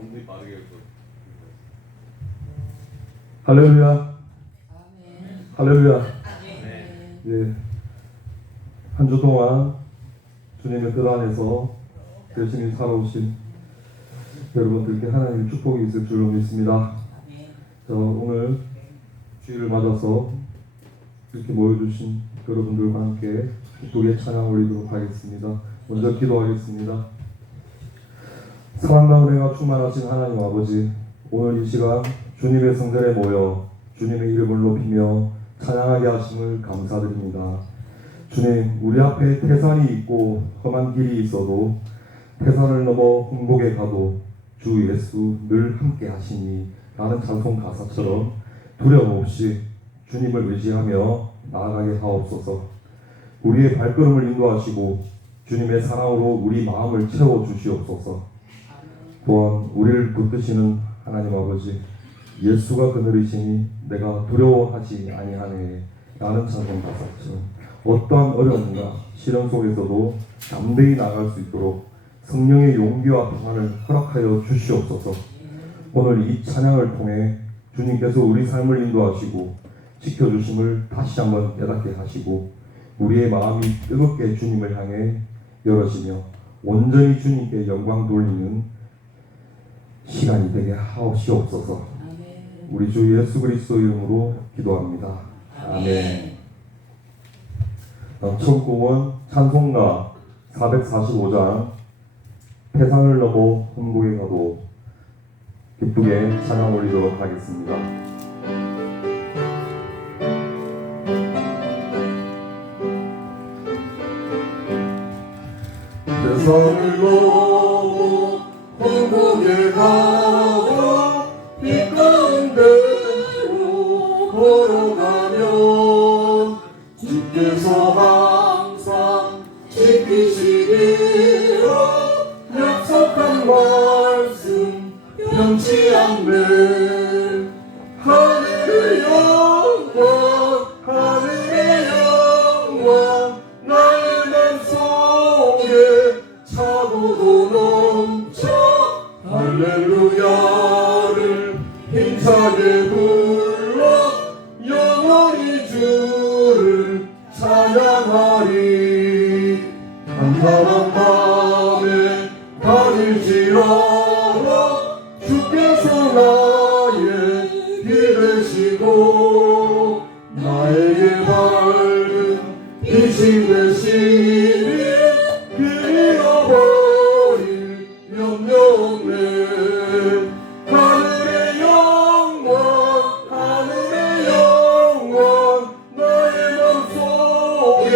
감독이 빠르게 해서. 할렐루야. 할렐루야. 예. 한 주 동안 주님의 뜻 안에서 열심히 살아오신 여러분들께 하나님의 축복이 있을 줄로 믿습니다. 자, 오늘 주일을 맞아서 이렇게 모여주신 여러분들과 함께 기쁘게 찬양 올리도록 하겠습니다. 먼저 기도하겠습니다. 사랑과 은혜가 충만하신 하나님 아버지, 오늘 이 시간 주님의 성전에 모여 주님의 이름을 높이며 찬양하게 하심을 감사드립니다. 주님, 우리 앞에 태산이 있고 험한 길이 있어도 태산을 넘어 홍복에 가도 주 예수 늘 함께 하시니 라는 찬송 가사처럼 두려움 없이 주님을 의지하며 나아가게 하옵소서. 우리의 발걸음을 인도하시고 주님의 사랑으로 우리 마음을 채워주시옵소서. 또한 우리를 붙드시는 하나님 아버지, 예수가 그늘이시니 내가 두려워하지 아니하네 라는 찬송 가사처럼 어떠한 어려움과 시련 속에서도 담대히 나아갈 수 있도록 성령의 용기와 평안을 허락하여 주시옵소서. 오늘 이 찬양을 통해 주님께서 우리 삶을 인도하시고 지켜주심을 다시 한번 깨닫게 하시고 우리의 마음이 뜨겁게 주님을 향해 열어지며 온전히 주님께 영광 돌리는 시간이 되게 하옵시옵소서. 우리 주 예수 그리스도 이름으로 기도합니다. 아멘. 천국원 찬송가 445장 태산을 넘어 홍복에 가도 기쁘게 찬양 올리도록 하겠습니다. 태산을 넘어 홍복에 가도 빛 가운데로 걸어가면 주께서 항상 지키시리라 약속한 말씀 변치 않네. 하늘의 영광 하늘의 영광 나의 맘속에 차고도 넘쳐 할렐루야를 힘차게 불러 영원히 주를 찬양하리. 캄캄한 밤에 다닐지라도 주께서 나의 비 되시고 나에게 밝은 빛이 되시니 그리워버릴 염려 없네. 하늘의 영광 하늘의 영광 나의 맘속에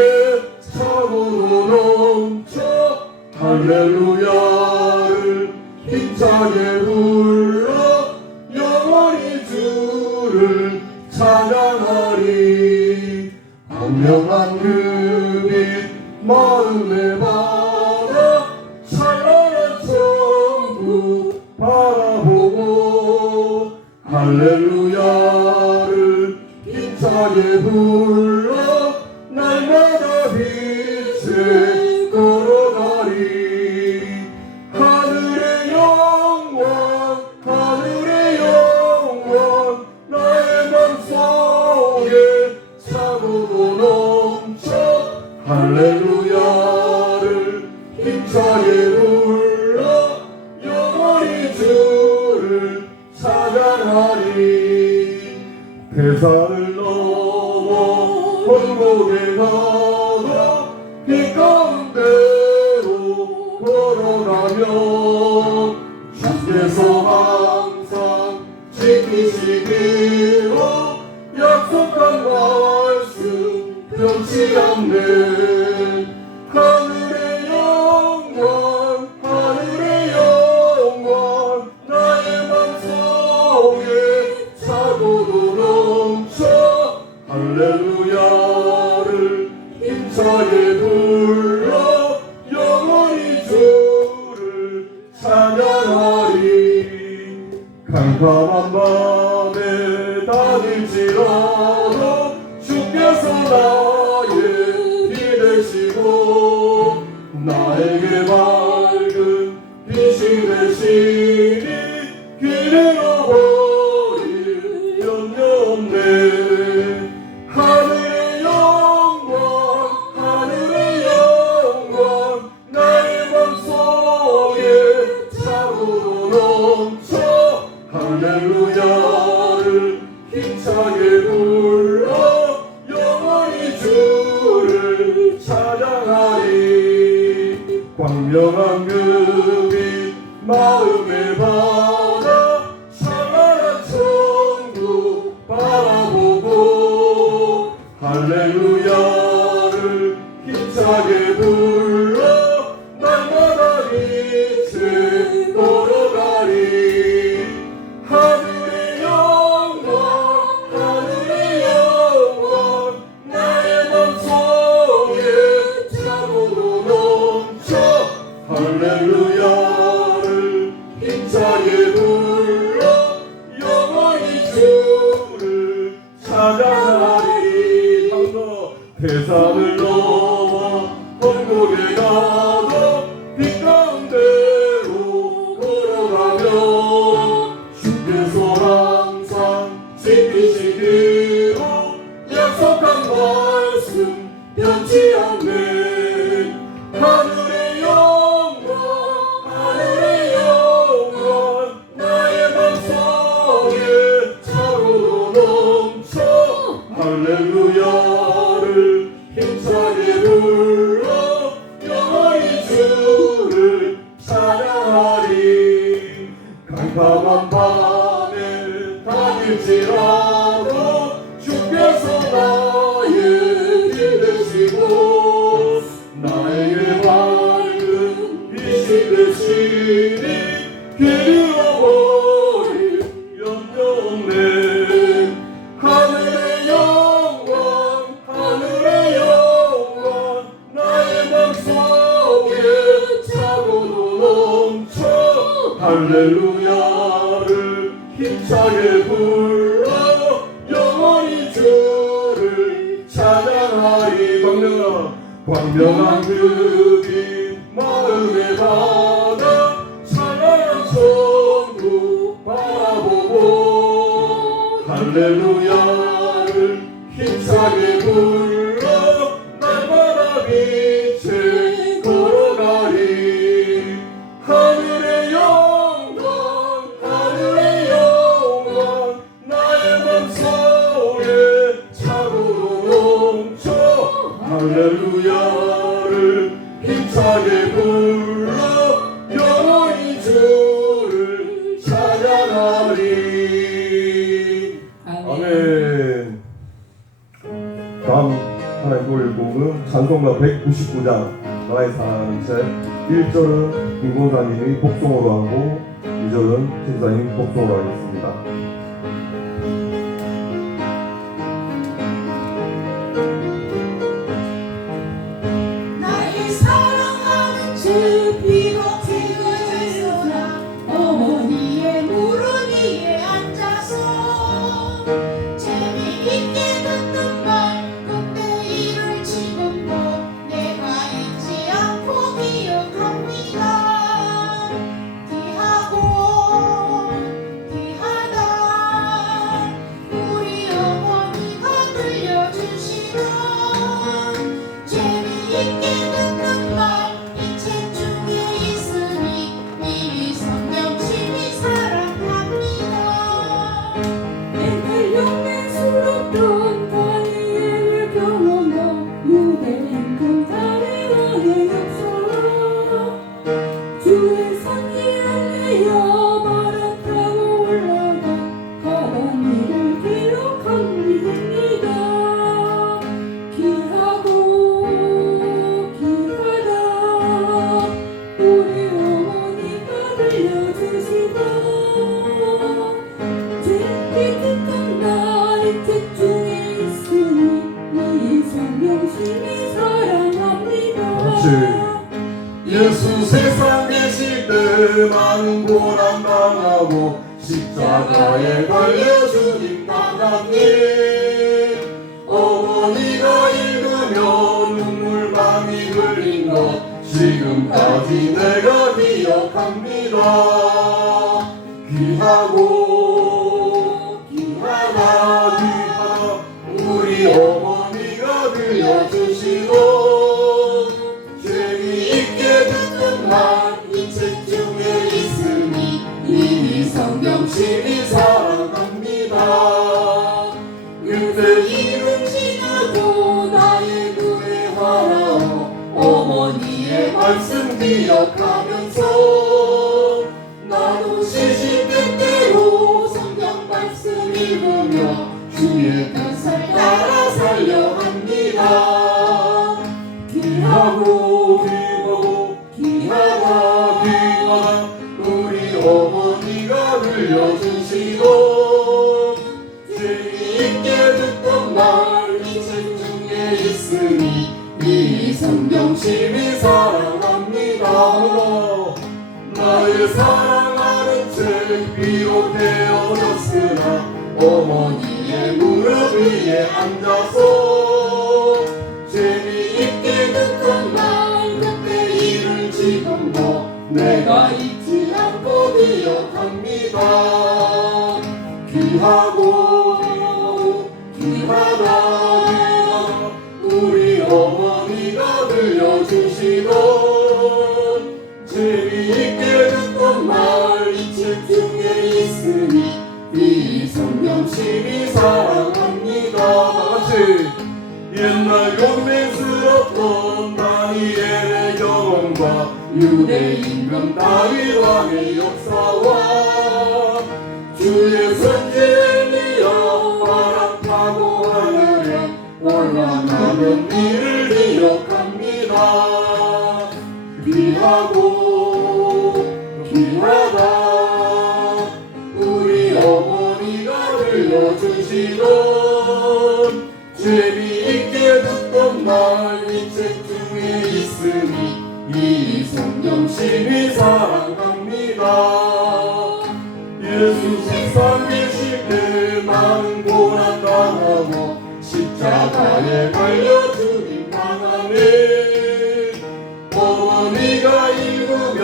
차고도 넘쳐 할렐루야를 힘차게 불러 영원히 주를 찬양하리. 광명한 그 빛 마음에 받아 찬란한 천국 바라보고 할렐루야를 힘차게 불러 날마다 빛에 걸어가리. 하늘의 영광 하늘의 영광 나의 맘속에 차고도 넘쳐 할렐루야를 힘차게 불러 영원히 주를 찬양하리. 태산을 넘어 홍복에 가도 빛 가운데로 걸어가면 주께서 항상 지키시기로 약속한 말씀 변치 않네. 하늘의 영광 하늘의 영광 나의 맘속에 차고도 넘쳐 할렐루야를 힘차게 불러 영원히 주를 찬양하리. 캄캄한 밤에 다닐지라도 주께서 나의 비 되시고 나에게 밝은 빛이 되시니 길 잃어버릴 염려 없네. 하늘의 영광 하늘의 영광 나의 맘속에 차고도 넘쳐 할렐루야를 힘차게 불러 영원히 주를 찬양하리. 광명한 그 빛 마음에 받아 찬란한 천국 바라보고 할렐루야를 힘차게 불러 날마다 빛을 걸어가리. 하늘의 영광 하늘의 영광 나의 맘속에 차고도 넘쳐 할렐루야를 힘차게 불러 영원히 주를 찬양하리. 태산을 넘어 언곡에 가도 빛 가운데로 걸어가며 주께서 항상 지키시기로 약속한 말씀 변치 않네. 하늘의 영광 하늘의 영광 나의 맘속에 차고도 넘쳐 할렐루야를 힘차게 불러 영원히 주를 찬양하리. 캄캄한 밤에 다닐지라도 주께서 나의 길 되시고 나에게 밝은 빛이 되시니 길 잃어버릴 염려 없네. 하늘의 영광 하늘의 영광 나의 맘속에 차고도 넘쳐 할렐루야를 힘차게 불러 영원히 주를 찬양하리. 광명한 그 빛 마음에 받아 찬란한 천국 바라보고 할렐루야를 힘차게 불러 날마다 빛을 걸어가리. 하늘의 영광 하늘의 영광 나의 맘속에 차고도 넘쳐 할렐루야를 힘차게 불러 영원히 주를 찬양하리. 아멘. 다음 하나님 노래곡은 찬송가 199장 나의 사랑하는 책. 1절은 김공사님이 복송으로 하고 2절은 집사님 복송으로 하겠습니다. 나의 사랑하는 주 비록 지구에서나 어머니의 무릎 위에 앉아서 재미있게 듣는 말 그때 일을 지금도 내가 잊지 않고 기억합니다. 귀하고 귀하다 우리 어머니가 들려주시던 재미있게 듣는 말 이 책 중에 있으니 미리 성경심이 사랑합니다. 맨날 용맹스럽던 다니엘을 경험한 유대인 그 다니엘의 역사 주의 선기를 내어 말을 타고 올라간 가던 일을 기록한 일입니다. 귀하고 귀하다 우리 어머니가 들려주시던 재밌게 듣던 날 이 책 중에 있으니 이 성경심이 사랑합니다. 예수 세상 계실 때 많은 고난 당하고 십자가에 달려 주님 따랐니. 어머니가 읽으며 눈물 많이 흘린 것 지금까지 내가 기억합니다. 귀하고 귀하다 귀하다 우리 어머니가 들려주시고 재미있게 듣는 말 이 책 중에 있으니 이 성경 심히 사랑합니다. 그때 이름 지나도 나의 눈에 하라오 어머니의 말씀 기억하면서 나도 시시때때로 성경 말씀 읽으며 주의 뜻을 따라 살려 합니다. 귀하고 귀하고 귀하다 귀하다 우리 어머니가 들려주시고 재미있게 듣던 말 이 책 중에 있으니 이 성경 심히 사랑합니다. 나의 사랑하는 책 비록 되어졌으나 어머니의 무릎 위에 앉아서 재미있게 듣던 말 그때 일을 지금도 내가 잊지 않고 기억합니다. 귀하고 귀하다 귀하다 우리 어머니가 들려주시던 재미있게 듣던 말 이 책 중에 있으니 이 성경 심히 사랑합니다. 다같이 옛날 용맹스럽던 다니엘의 경험과 유대 임금 다윗 왕의 역사와 주의 선지 엘리야 바람 타고 하늘에 올라가는 일을 기억합니다. 귀하고 귀하다 우리 어머니가 들려주시던 재미있게 듣던 말 이 책 중에 있으니 이 성경 심히 사랑합니다. 예수 세상 계실 때 많은 고난 당하고 십자가에 달려 주님 당하네 어머니가 읽으며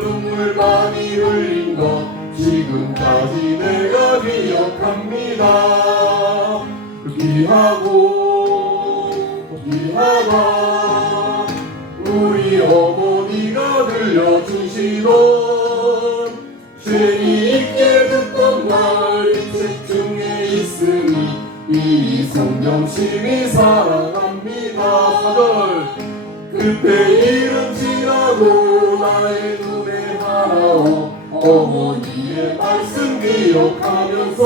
눈물 많이 흘린 것 지금까지 내가 기억합니다. 귀하고 귀하다 우리 어머니가 들려주시던 재미있게 듣던 말 이 책 중에 있으니 이 성경 심히 사랑합니다. 4절 그때 이름 지나도 나의 눈에 하나오 어머니의 말씀 기억하면서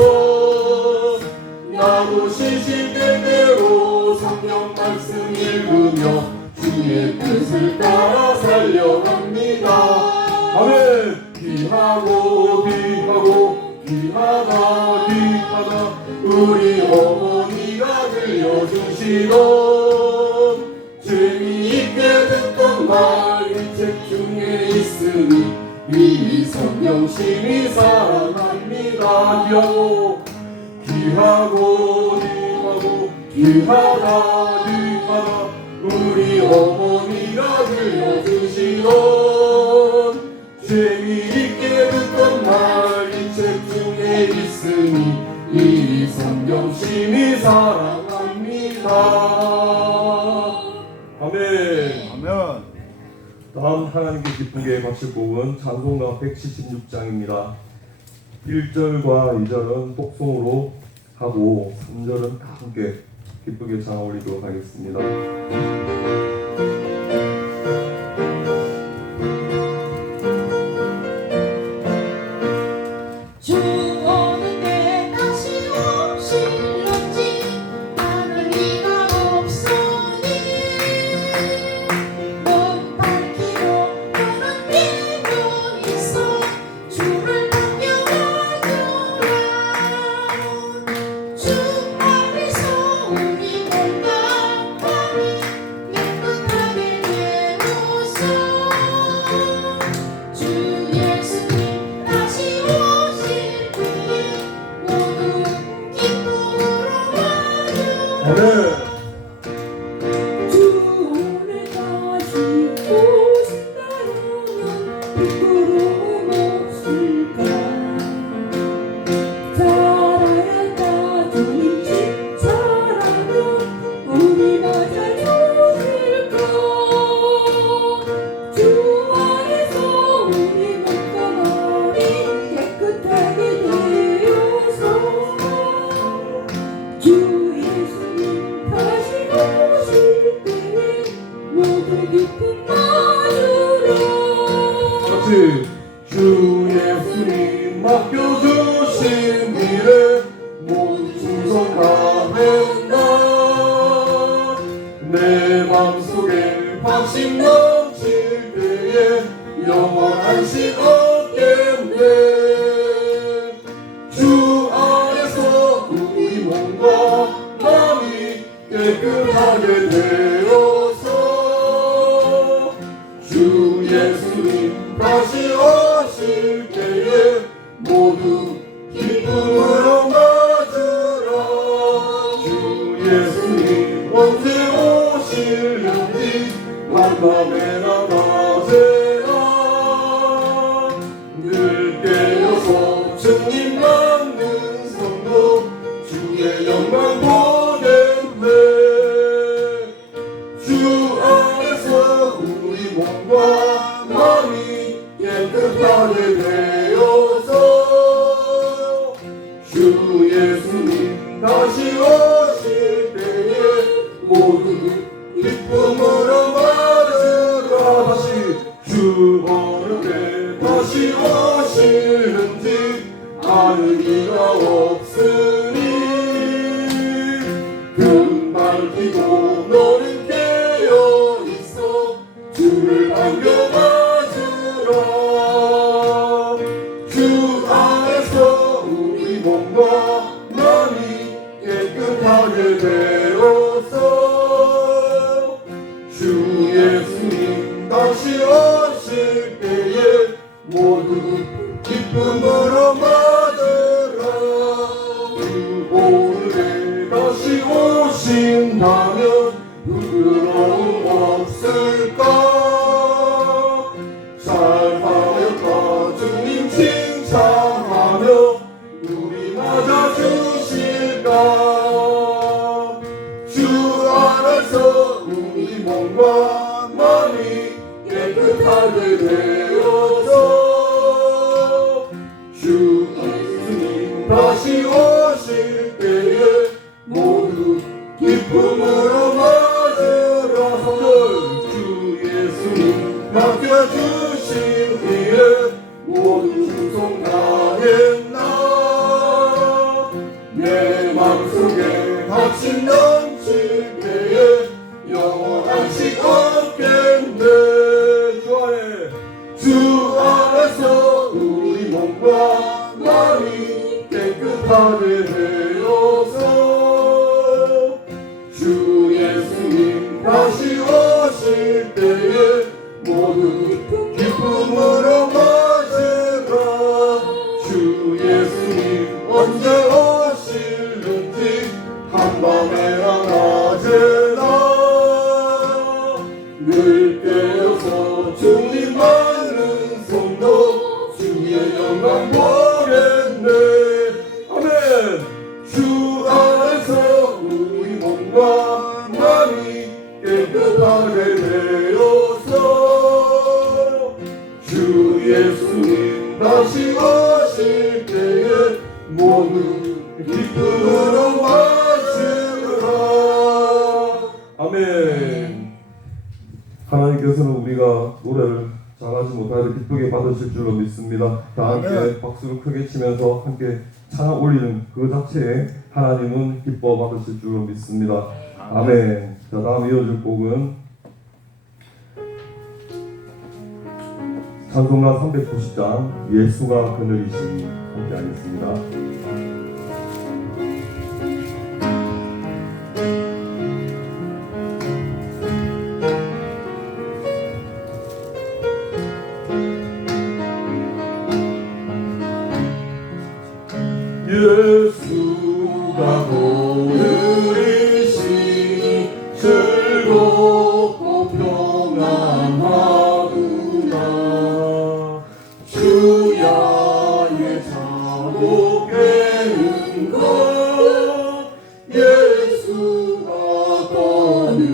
나도 시시때때로 성경 말씀 읽으며 주의 뜻을 따라 살려 합니다. 아멘. 귀하고 귀하고 귀하다 귀하다 우리 어머니가 들려주시던 재미있게 듣던 말 이 책 중에 있으니 이 성경 심히 사랑합니다. 귀하고 귀하고 귀하고 귀하다 귀하다 우리 어머니가 들려주시던 재미있게 듣던 말 이 책 중에 있으니 이 성경 심히 사랑합니다. 아멘. 아멘. 다음 하나님께 기쁘게 바칠 곡은 찬송가 176장입니다. 1절과 2절은 복송으로 하고 3절은 다 함께 기쁘게 찬양 올리도록 하겠습니다. 주 오는 데 다시 오실런지 나는 리가 없으니 먼 발길로 너는 비밀 있어 주를 당겨가노라 주 안에서 우리 건강하니 깨끗하게 예수님 맡겨주신 일에 모두 충성하겠나. 내 맘속에 확신 넘칠 때에 영원한 시 얻겠네. 주 안에서 우리 몸과 마음이 깨끗하게 되어서 주 예수님 다시 오실 때에 모두 기쁨으로 맞으라. 주 예수님 언제 오실는지 밤밤에나 낮에나 늘 깨어서 주님 만든 성도 주의 영광 보겠네. 주 안에서 우리 몸과 마음이 깨끗하게 되어서 주 예수님 다시 오실 때에 모두 기쁨으로 맞으라. 다시 주 어느 때 다시 오실는지 아는 이가 없으니 금발 끼고 너는 깨어있어 주를 반겨 맞으라. 주 안에서 우리 몸과 마음이 깨끗하게 되어서 주 예수님 다시 오실 때에 모두 기쁨으로 맞으라. 주 오늘에 다시 오신다면 부끄러움 없을까. 잘하였다 주님 칭찬하며 우리 맞아주실까. 주 안에서 우리 몸과 마음이 깨끗하게 되어서 주 예수님 다시 오실 때에 모두 기쁨으로 맞으라. 주 예수님 맡겨주신 일에 모두 충성하겠나. 내 맘속에 확신 넘칠 때에 영원한 시 얻겠네. 주 안에서 우리 몸과 마음이 깨끗하게 되어서 주 예수님 다시 오실 때에 모두 기쁨으로 맞으라. 주 예수님 언제 오실는지 한밤에나 낮에나 늘 깨어서 주님 받는 성도 주의 영광 보겠네. 아멘. 주 안에서 우리 몸과 마음이 깨끗하게 되어서 주 예수님 다시 오실 때에 모두 기쁨으로 맞으라. 아멘. 하나님께서는 우리가 노래를 잘하지 못하여도 기쁘게 받으실 줄로 믿습니다. 다 함께 박수를 크게 치면서 함께 찬양 올리는 그 자체에 하나님은 기뻐 받으실 줄로 믿습니다. 아멘. 자, 다음 이어질 곡은 찬송가 390장 예수가 그늘이시니 함께 하겠습니다. 예수가 오늘이시니 즐겁고 평안하구나. 주야의 자고 깨는 것 예수가 거느리시네.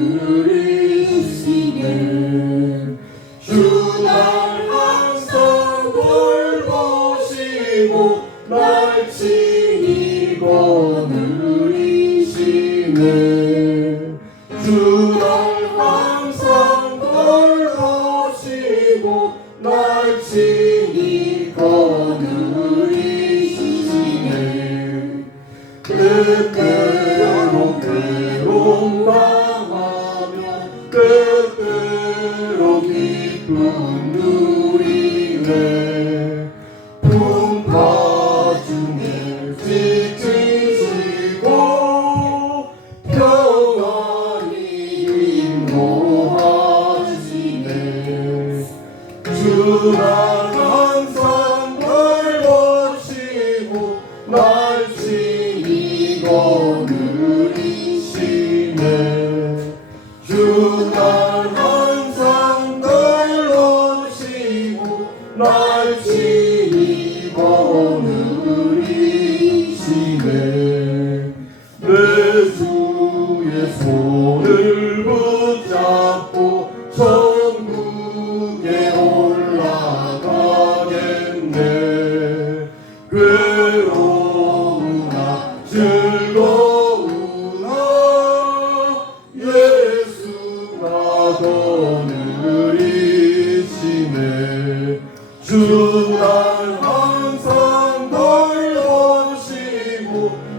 주날 항상 돌보시고 날 친히 거느리시네. 주날 항상 돌보시고 날 친히 거느리시네.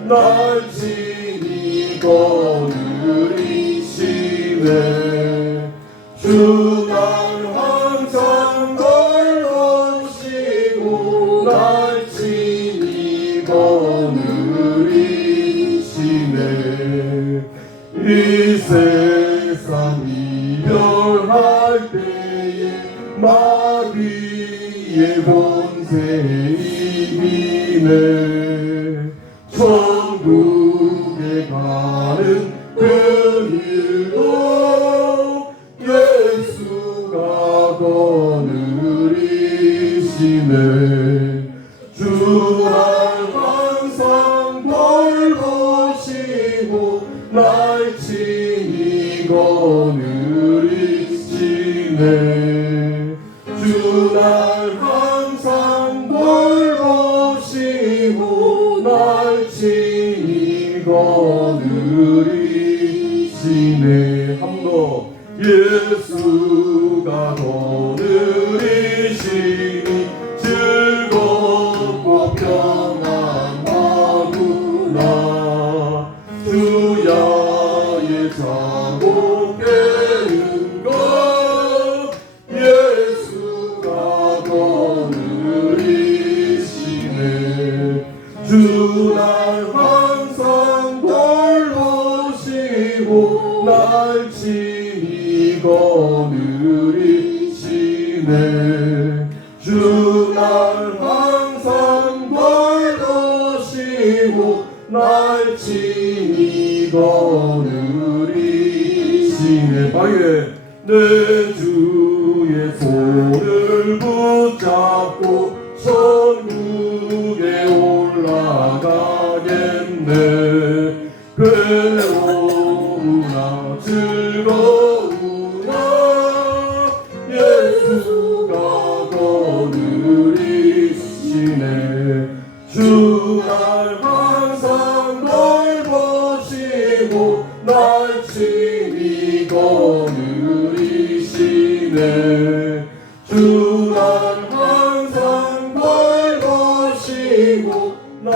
날 친히 거느리시네. 주 날 항상 돌보시고 날 친히 거느리시네. 이 세상 이별할 때에 마귀의 권세 이기네. 천국에 가는 그 길도 예수가 거느리시네. 주 날 항상 돌보시고 날 친히 거느리시네. 주 날 항상 돌보시고 날 친히 거느리시네. 한 번 더. 예수가 거느리시니 즐겁고 평안하구나. 주야의 자고 깨는 것 예수가 거느리시네. 주 날 항상 돌보시고 날 친히 거느리시네. 주 날 항상 돌보시고 날 친히 거느리시네. 빠르게. 내 주의 손을 붙잡고 천국에 올라가겠네. 괴로우나 즐거우나 예수가 거느리시네. 주 날 항상 돌보시고 날 친히 거느리시네. 주 날 항상 돌보시고 날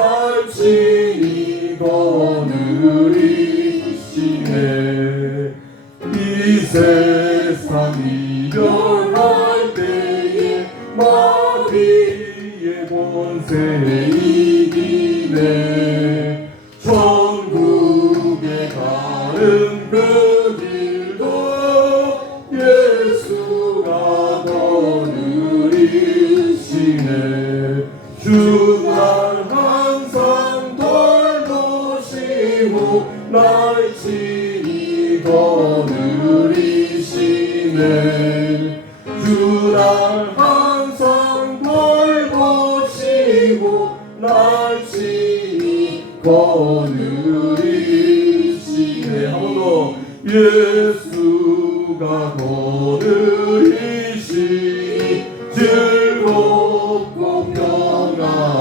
친히 거느리시네. 이 세상 이별할 때에 마귀의 권세 이기네. 천국에 가는 그 길도 예수가 거느리시네. 주 날 항상 돌보시고 날 친히 거느리시네. 주 날 항상 돌보시고 날 친히 거느리시네. 한 번 더. 예수가 거느리시니 즐겁고 평안하구나.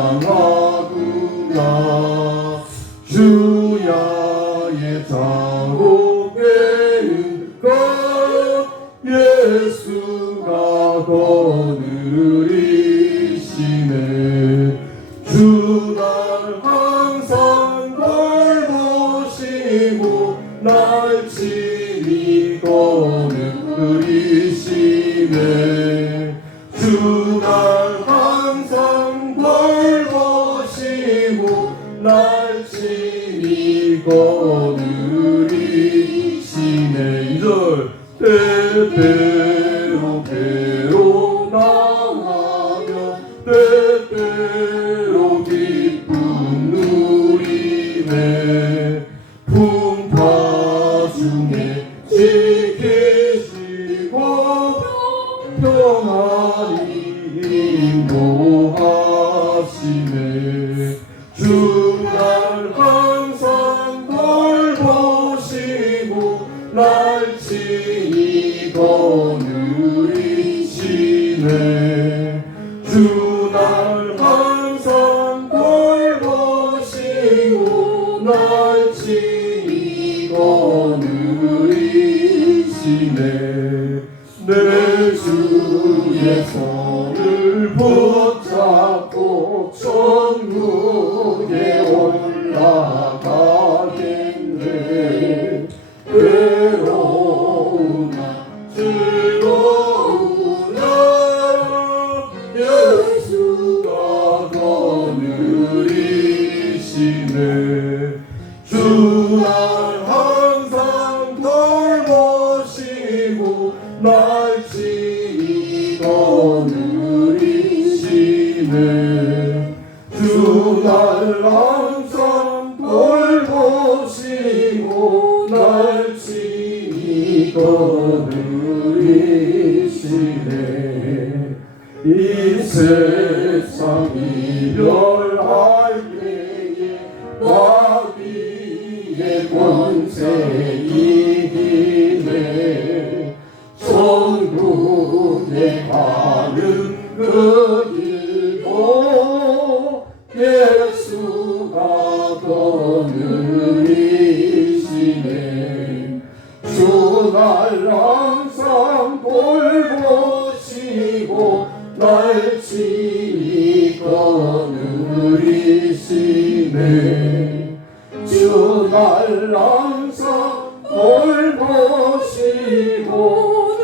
주야의 자고 깨는 것 예수가 거느리시네. 주 날 항상 돌보시고 날 친히 거느리시네. 주 날 항상 돌보시고 날 친히 거느리시네. 2절. 때때로 배로 나가며 때때로 기쁨 누리네. 풍파 중에 지키시고 평안히 인도하시네. 주 날 항상 돌보시고 날 친히 거느리시네. 주 날 항상 돌보시고 날 친히 거느리시네. 내 주의 손을 붙잡고 천국에 올라 주 날 항상 돌보시고 날 친히 거느리시네. 이 세상 이별할 때에 마귀의 권세 이기네. 천국에 가는 그 길도 예수가 거느리시네. 주 날 항상 돌보시고 날 친히 거느리시네. 주 날 항상 돌보시고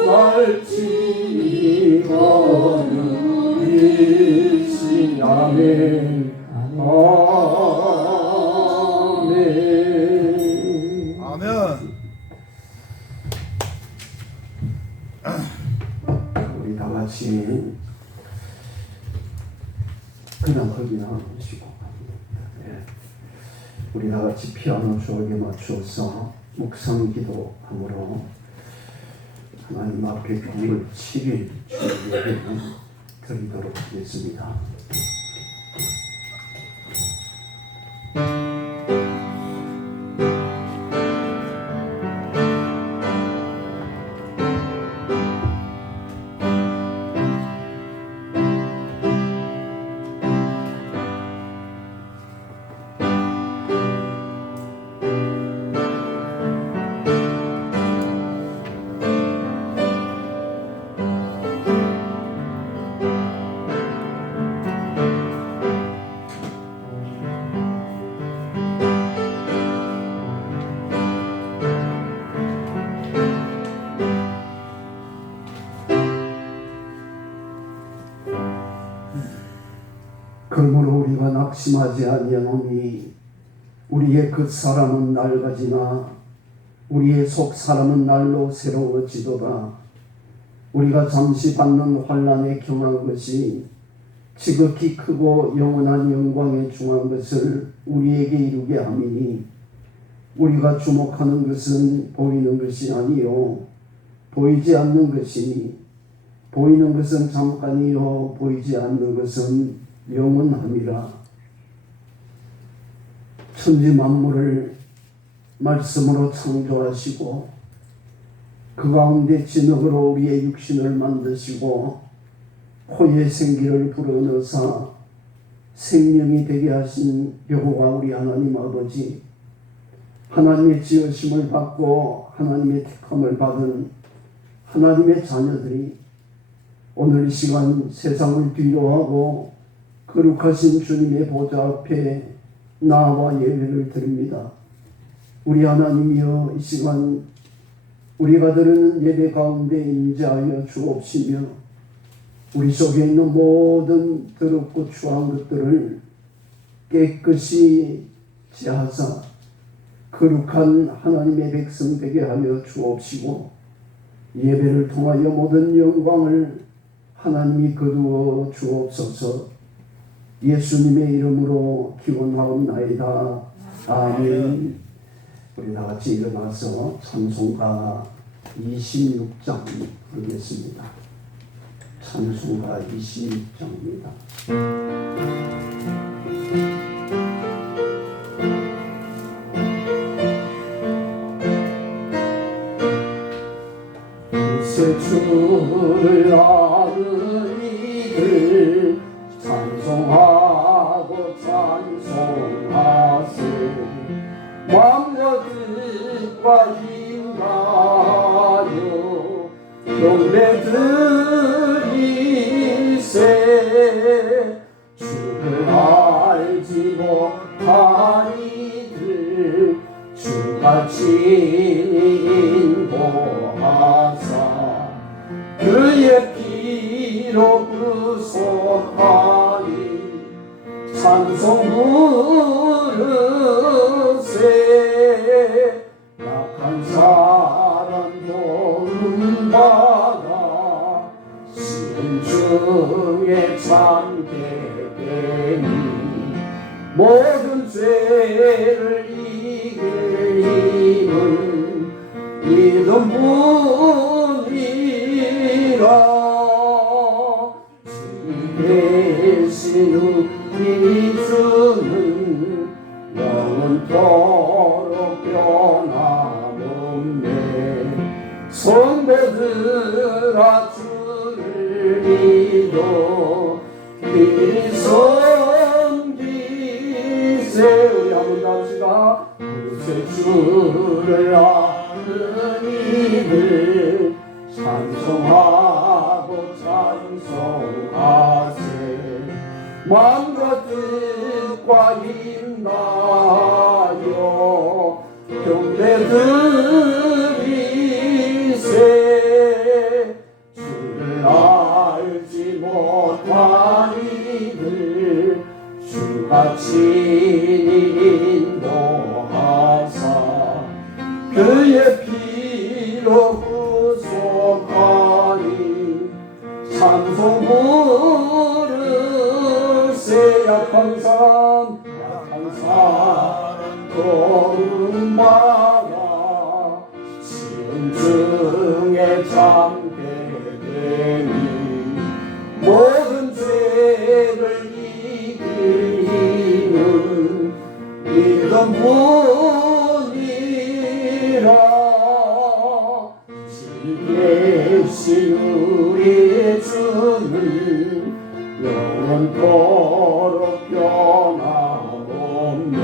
날 친히 거느리시네. 아멘. 아멘. 아멘. 우리 다 같이 그냥 흙이나 하시고, 우리 다 같이 피아노 주옥에 맞추어서 묵상 기도함으로 하나님 앞에 경을 7일 주님에게 드리도록 하겠습니다. 그러므로 우리가 낙심하지 아니하노니 우리의 그 사람은 낡아지나 우리의 속 사람은 날로 새로워지도다. 우리가 잠시 받는 환난에 경한 것이 지극히 크고 영원한 영광에 중한 것을 우리에게 이루게 함이니 우리가 주목하는 것은 보이는 것이 아니요 보이지 않는 것이니 보이는 것은 잠깐이요 보이지 않는 것은 영원함이라. 천지 만물을 말씀으로 창조하시고 그 가운데 진흙으로 우리의 육신을 만드시고 코에 생기를 불어넣으사 생명이 되게 하신 여호와 우리 하나님 아버지, 하나님의 지으심을 받고 하나님의 택함을 받은 하나님의 자녀들이 오늘 이 시간 세상을 뒤로하고 거룩하신 주님의 보좌 앞에 나와 예배를 드립니다. 우리 하나님이여, 이 시간 우리가 드리는 예배 가운데 임재하여 주옵시며 우리 속에 있는 모든 더럽고 추한 것들을 깨끗이 제하사 거룩한 하나님의 백성 되게 하여 주옵시고 예배를 통하여 모든 영광을 하나님이 거두어 주옵소서. 예수님의 이름으로 기원하옵나이다. 아멘. 우리 다 같이 일어나서 찬송가 26장 부르겠습니다. 찬송가 26장입니다. 새 주를 아는 이들 찬송하고 찬송하세. 마음과 뜻과 힘하여 경배드리세. 주를 알지 못한 이들 주가 친히 인도하사 그의 피로 구속하니 찬송 부르세. 약한 사람 도움받아 시험 중에 참게 되니 모든 죄를 이길 힘은 믿음뿐이라. 대신 우리 주는 영원토록 변함없네. 성도들아 주를 믿어 길이 섬기세. 우리 한번 합시다. 그새 주를 아는 이들 찬송하고 찬송하세. 마음과 뜻과 힘나여 경배드리세. 주를 알지 못한 이들 주가 친히 인도하사 그의 피로 구속하니 찬송 부르세. 약한 사람 도움받아 시험 중에 잠게 되니 모든 죄를 이길 힘은 믿음뿐이라. 지혜신 우리의 주는 영원토록 변함없네.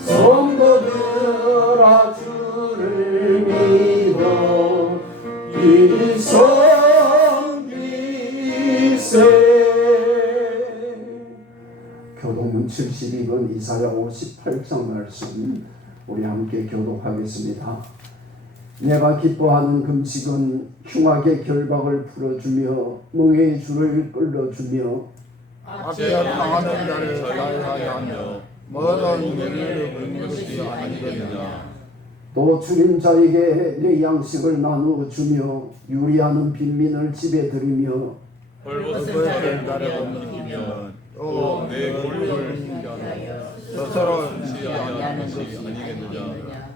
성도들아 주를 믿어 길이 섬기세. 교독문 72권 이사야 58장 말씀 우리 함께 교독하겠습니다. 내가 기뻐하는 금식은 흉악의 결박을 풀어주며 멍에의 줄을 끌어주며 앞에 당하는 자를 자유하게 하며 모든 일을 묻는 것이 아니겠느냐. 또 줄인 자에게 내 양식을 나누어 주며 유리하는 빈민을 집에 들이며 헐벗은 자를 건너며 또 내 권력을 스스로 지하는 것이 아니겠느냐.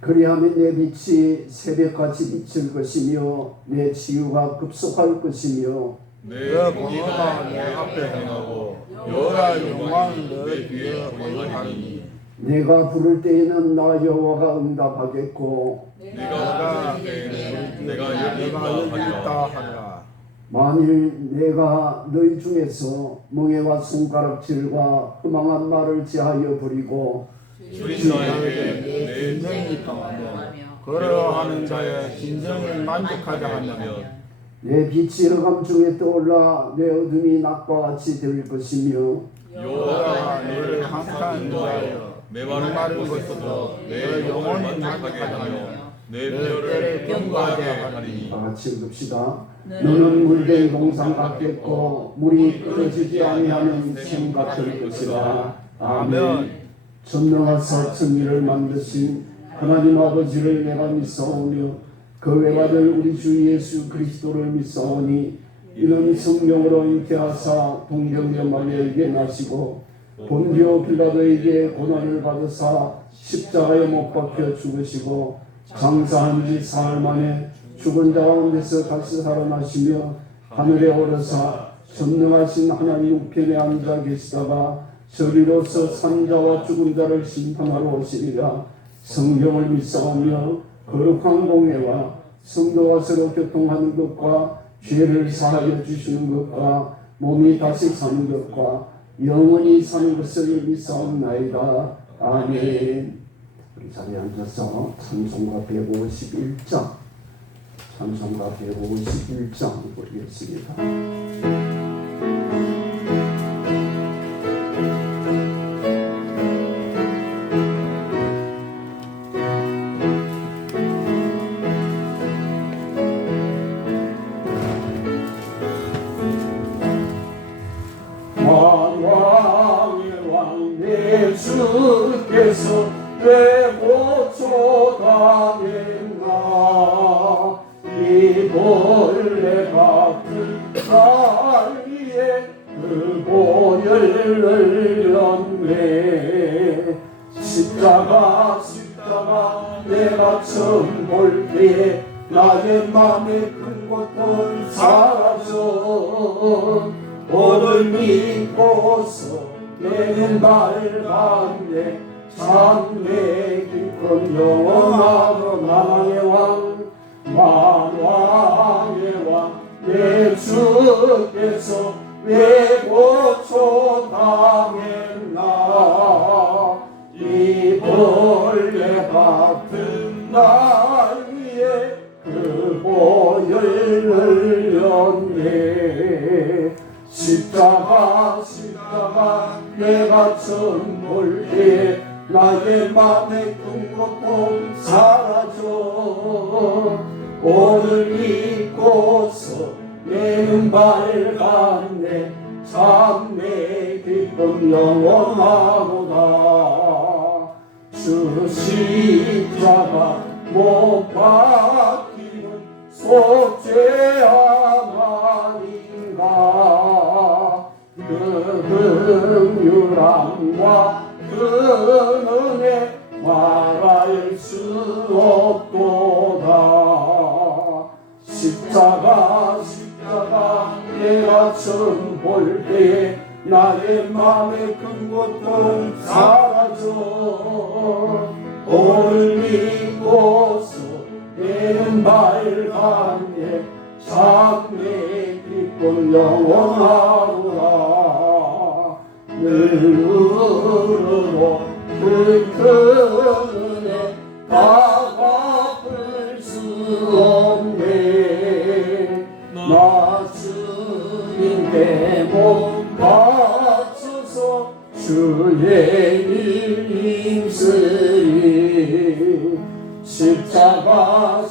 그리하면 내 빛이 새벽같이 비칠 것이며 내 치유가 급속할 것이며 내 공의가 내 앞에 행하고 여호와의 영광이 내 뒤에 보이하리니 내가 부를 때에는 나 여호와가 응답하겠고 내가 때에는 내가 여기 있다 하리라. 만일 내가 너희 중에서 멍에와 손가락질과 허망한 말을 제하여 부리고 줄인 자에게 내 진정이 평하며 그러하는 자의 진정을 만족하게 하냐면 내 빛이 흑암 중에 떠올라 내 어둠이 낮과 같이 될 것이며 여호와가 너를 항상 인도하여 메마른 곳에서도 내 영혼을 만족하게 하며 내 뼈를 견고하게 하리니. 다 같이 읽읍시다. 너는 물된 동상 같겠고 물이 끊어지지 아니하는 샘 같을 것이라. 아멘. 전능하사 천지를 만드신 하나님 아버지를 내가 믿사오며 그 외아들 우리 주 예수 그리스도를 믿사오니 이는 성령으로 잉태하사 동정녀 마리아에게 나시고 본디오 빌라도에게 고난을 받으사 십자가에 못 박혀 죽으시고 장사한 지 사흘 만에 죽은 자 가운데서 다시 살아나시며 하늘에 오르사 전능하신 하나님 우편에 앉아 계시다가 저리로서 산 자와 죽은 자를 심판하러 오시리라. 성경을 믿사오며 거룩한 공예와 성도와 서로 교통하는 것과 죄를 사하여 주시는 것과 몸이 다시 사는 것과 영원히 사는 것을 믿사옵나이다. 아멘. 우리 자리에 앉아서 찬송가 151장 찬송가 151장 보겠습니다. 왕의 왕 내 주께서 왜 고초당했나. 이 벌레 같은 날 위에 그 보혈을 흘렸나. 나의 맘의 큰 고통 사라져 오늘 믿고서 내는 밝았네 참내 깊은 영원하고 만왕의 왕 만왕의 왕 내 주께서 왜 고초당했나 이 벌레 같은 나이에 그 보혈 흘렸네 십자가 내가 처음 볼 때 나의 맘의 큰 고통 사라져 오늘 믿고서 내는 밝았네 참내 기쁨 영원하도다 주 십자가 못 박히는 속죄함 아닌가 그 긍휼함과 그 은혜 말할 수 없도다 십자가 내가 처음 볼 때에 나의 맘의 큰 고통 사라져 오늘 믿고서 내는 밝았네 참내 기쁨 영원하도다 늘 울어도 그 은혜 다 갚을 수 없네 나 주님께 몸 바쳐서 주의 일 힘쓰리 십자가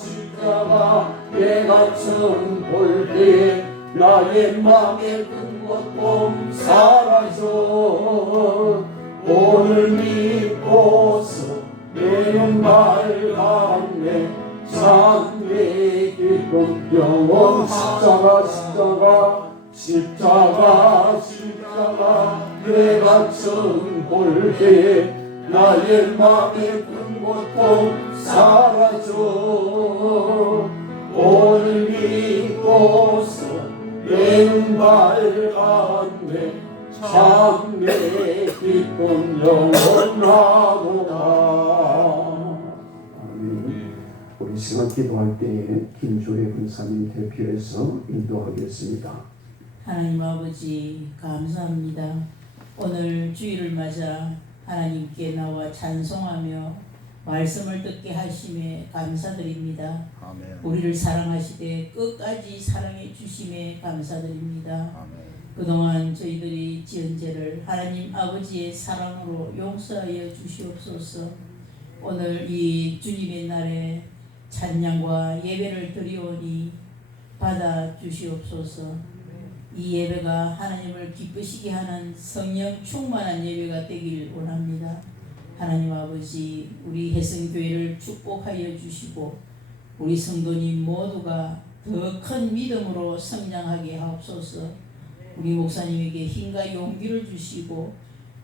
내가 처음 볼 때 나의 맘의 큰 고통 사라져 오늘 믿고서 내는 밝았네 참내 기쁨 영원 십자가 내가 처음 볼 때 나의 맘의 큰 고통 사라져 오늘 믿고서 내는 밝았네 참내 기쁨 영원하도다 아멘. 우리 시간 기도할 때에 김조혜 군사님 대표해서 인도하겠습니다. 하나님 아버지 감사합니다. 오늘 주일을 맞아 하나님께 나와 찬송하며 말씀을 듣게 하심에 감사드립니다. 아멘. 우리를 사랑하시되 끝까지 사랑해 주심에 감사드립니다. 아멘. 그동안 저희들이 지은 죄를 하나님 아버지의 사랑으로 용서하여 주시옵소서. 오늘 이 주님의 날에 찬양과 예배를 드리오니 받아 주시옵소서. 이 예배가 하나님을 기쁘시게 하는 성령 충만한 예배가 되길 원합니다. 하나님 아버지 우리 혜성교회를 축복하여 주시고 우리 성도님 모두가 더 큰 믿음으로 성장하게 하옵소서. 우리 목사님에게 힘과 용기를 주시고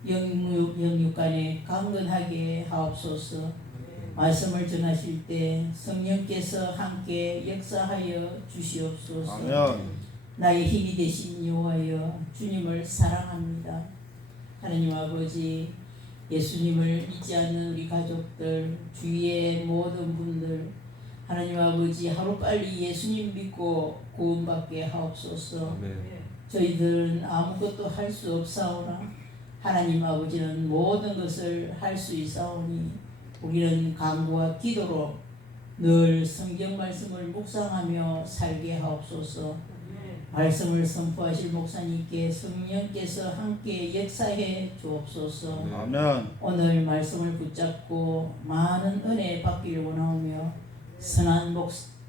영육간에 강건하게 하옵소서. 말씀을 전하실 때 성령께서 함께 역사하여 주시옵소서. 아멘. 나의 힘이 되신 여호와여 주님을 사랑합니다. 하나님 아버지 예수님을 믿지 않는 우리 가족들 주위의 모든 분들 하나님 아버지 하루빨리 예수님 믿고 구원받게 하옵소서. 저희들은 아무것도 할 수 없사오나 하나님 아버지는 모든 것을 할 수 있사오니 우리는 간구와 기도로 늘 성경 말씀을 묵상하며 살게 하옵소서. 말씀을 선포하실 목사님께 성령께서 함께 역사해 주옵소서. 아멘. 오늘 말씀을 붙잡고 많은 은혜 받기를 원하오며 선한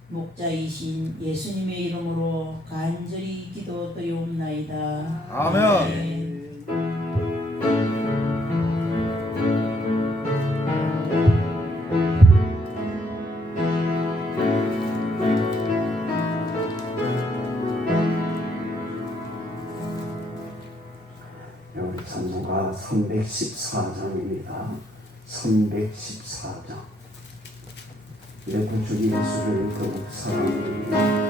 목자이신 예수님의 이름으로 간절히 기도드리옵나이다. 아멘. 우리 찬송가 314장입니다. 314장 내 구주 예수를 더욱 사랑합니다.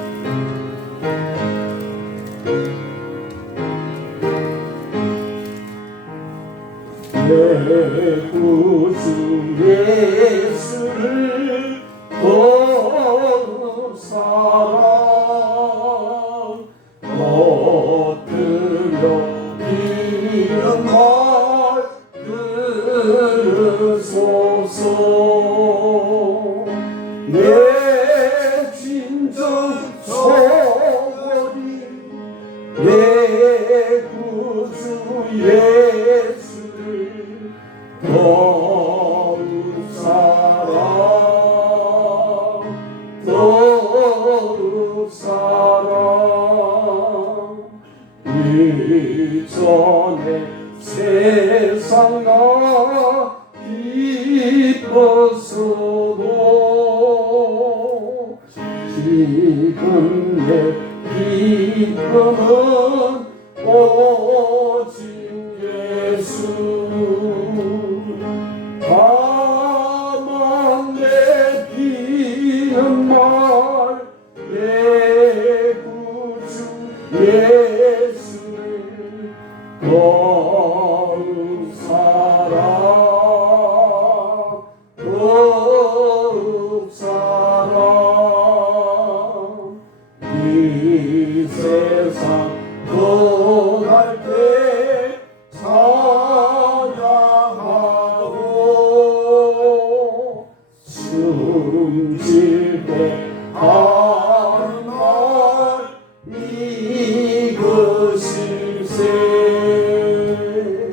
내 구주 예수를 더욱 사랑 엎드려 비는 말 들으소서 내 진정 소원이 내 구주 예수를 더욱 사랑 더욱 사랑 이전에 세상과 기뻤어도 지금 내 기쁨은 오직 예수 다만 내 비는 말 내 구주 예수를 더욱 사랑 더욱 사랑 이 세상 떠날 때 찬양하고 숨질 때 하는 말 이것일세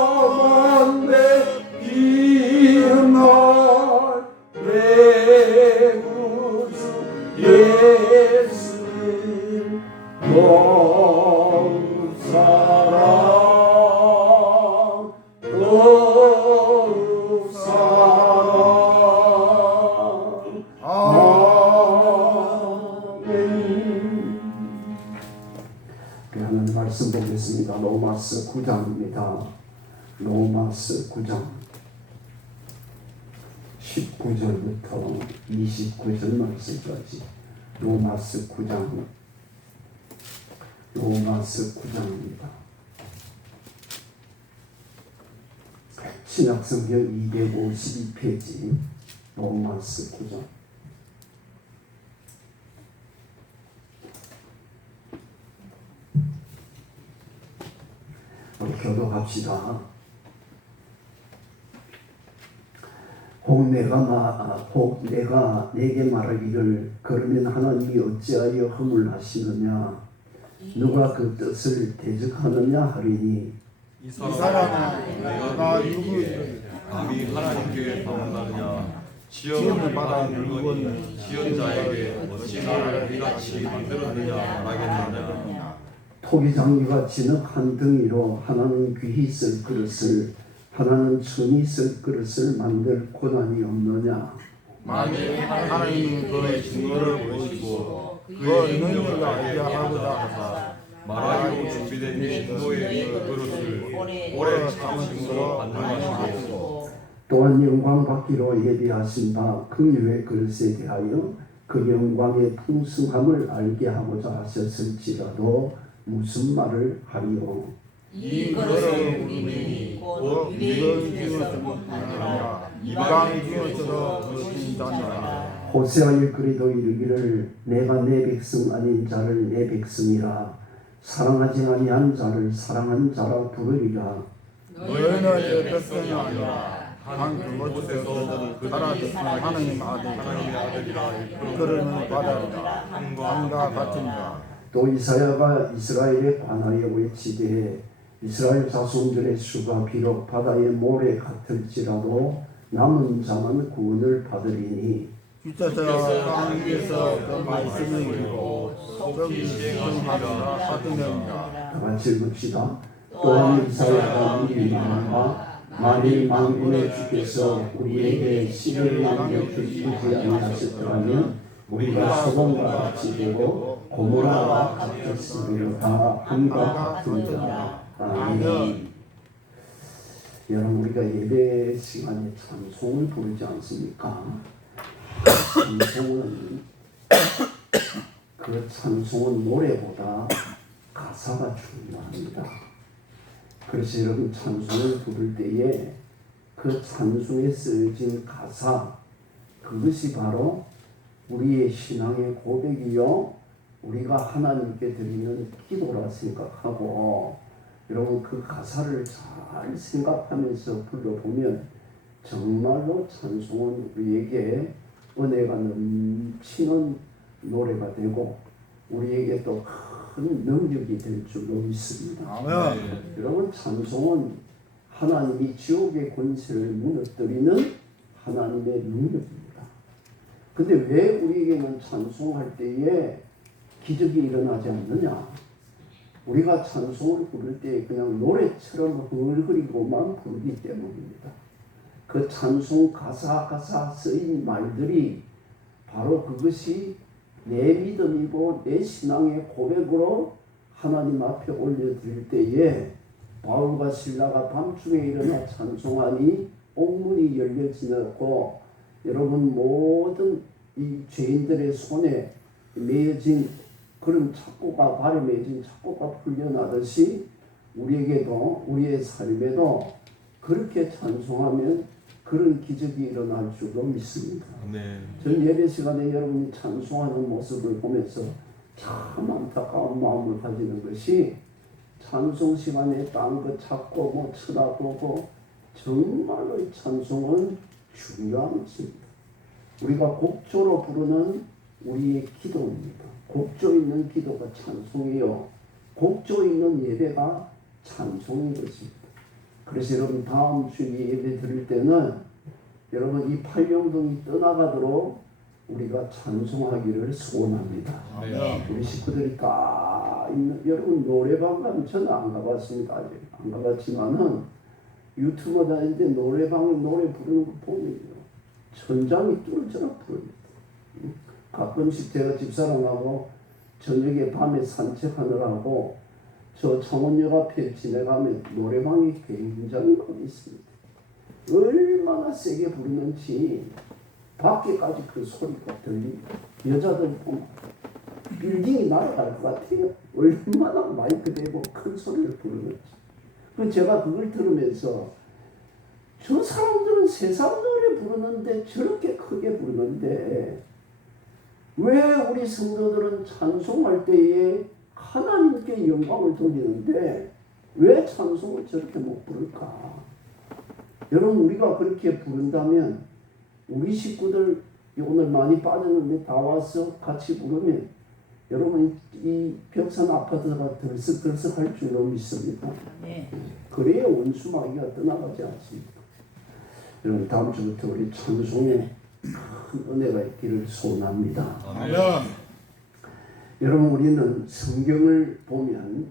다만 내 비는 날 내 구주 예수를 더욱 사랑 더욱 사랑 아멘. 하나님 말씀 보겠습니다. 로마서 9장입니다. 로마서 9장 19절부터 29절 말씀까지 로마서 9장입니다. 신약성경 252페이지 로마서 9장 우리 교독합시다. 혹 내가 내게 말하기를 그러면 하나님이 어찌하여 허물하시느냐 누가 그 뜻을 대적하느냐 하리니 이 사람은 내가 누구를 감히 하나님께 방문하느냐 지음을 받아 늙은 지은 자에게 어찌 나를 이같이 만들었느냐 말하겠느냐 토기 장미가 진흙 한 덩이로 하나는 귀히 쓸 그릇을 하나는 천히 쓸 그릇을 만들 고난이 없느냐 만일 하나님이 그의 증거를 보시고 그의 능력을 알게 하고자 하사 말하기로 준비된 진노의 그 그릇을 오래 참으심으로 받는 또한 영광 받기로 예비하신 바 긍휼의 그릇에 대하여 그 영광의 풍성함을 알게 하고자 하셨을지라도 무슨 말을 하리요 이 그릇을 우리는 곧 유대인 중에서 본 아니라 이방 중에서도 거친 자니라. 호세아의 그리도 이르기를 내가 내 백성 아닌 자를 내 백성이라 사랑하지 아니한 자를 사랑한 자라 부르리라. 너희는 내 백성이 아니라 한 그곳에서 알아듣는 하나님 아들이라 그러는 바다리라. 함과 같으니라. 또 이사야가 이스라엘에 관하여 외치되 이스라엘 자손들의 수가 비록 바다의 모래 같을지라도 남은 자만 구원을 받으리니 주께서 하나님께서 그 말씀을 읽고 속히 시행하시리라 하시느니라. 다 같이 읽읍시다. 또한 이사야가 미리 말하마 만일 만군의 주께서 우리에게 시련을 남겨주시지 아니하셨더라면 우리가 소돔과 같이 되고 고모라와 같았으리로다 함과 같으리라. 아멘. 여러분 우리가 예배 시간에 찬송을 부르지 않습니까? 찬송은 그 찬송은 노래보다 가사가 중요합니다. 그래서 여러분 찬송을 부를 때에 그 찬송에 쓰여진 가사, 그것이 바로 우리의 신앙의 고백이요 우리가 하나님께 드리는 기도라 생각하고, 여러분 그 가사를 잘 생각하면서 불러보면 정말로 찬송은 우리에게 은혜가 넘치는 노래가 되고 우리에게 또 큰 능력이 될 줄로 믿습니다. 아멘. 여러분 찬송은 하나님이 지옥의 권세를 무너뜨리는 하나님의 능력입니다. 근데 왜 우리에게는 찬송할 때에 기적이 일어나지 않느냐? 우리가 찬송을 부를 때 그냥 노래처럼 흐르고만 부르기 때문입니다. 그 찬송 가사 쓰인 말들이 바로 그것이 내 믿음이고 내 신앙의 고백으로 하나님 앞에 올려드릴 때에 바울과 실라가 밤중에 일어나 찬송하니 옥문이 열려지고 여러분 모든 이 죄인들의 손에 매여진 그런 착고가 발에 매진 착고가 풀려나듯이 우리에게도 우리의 삶에도 그렇게 찬송하면 그런 기적이 일어날 줄로 믿습니다. 네. 전 예배 시간에 여러분이 찬송하는 모습을 보면서 참 안타까운 마음을 가지는 것이 찬송 시간에 딴 거 찾고 뭐 쳐다보고 정말로 이 찬송은 중요한 것입니다. 우리가 곡조로 부르는 우리의 기도입니다. 곡조 있는 기도가 찬송이요. 곡조 있는 예배가 찬송인 것입니다. 그래서 여러분 다음 주에 예배 드릴 때는 여러분 이 팔령동이 떠나가도록 우리가 찬송하기를 소원합니다. 네. 우리 식구들이 다 있는, 여러분 노래방 가면 저는 안 가봤습니다. 아직 안 가봤지만은 유튜브 다니는데 노래방에 노래 부르는 거 보면요 천장이 뚫어져라 부릅니다. 가끔씩 제가 집사람하고 저녁에 밤에 산책하느라고 저 창원역 앞에 지나가면 노래방이 굉장히 많이 있습니다. 얼마나 세게 부르는지 밖에까지 그 소리가 들립니다. 여자들 보면 빌딩이 날아갈 것 같아요. 얼마나 마이크 대고 큰 소리를 부르는지. 그 제가 그걸 들으면서 저 사람들은 세상 노래 부르는데 저렇게 크게 부르는데 왜 우리 성도들은 찬송할 때에 하나님께 영광을 돌리는데 왜 찬송을 저렇게 못 부를까? 여러분 우리가 그렇게 부른다면 우리 식구들 오늘 많이 빠졌는데 다 와서 같이 부르면 여러분 이 벽산 아파트가 들썩들썩할 줄로 믿습니다. 그래야 원수마귀가 떠나가지 않습니다. 여러분 다음 주부터 우리 찬송에 큰 은혜가 있기를 소원합니다. 아멘. 여러분 우리는 성경을 보면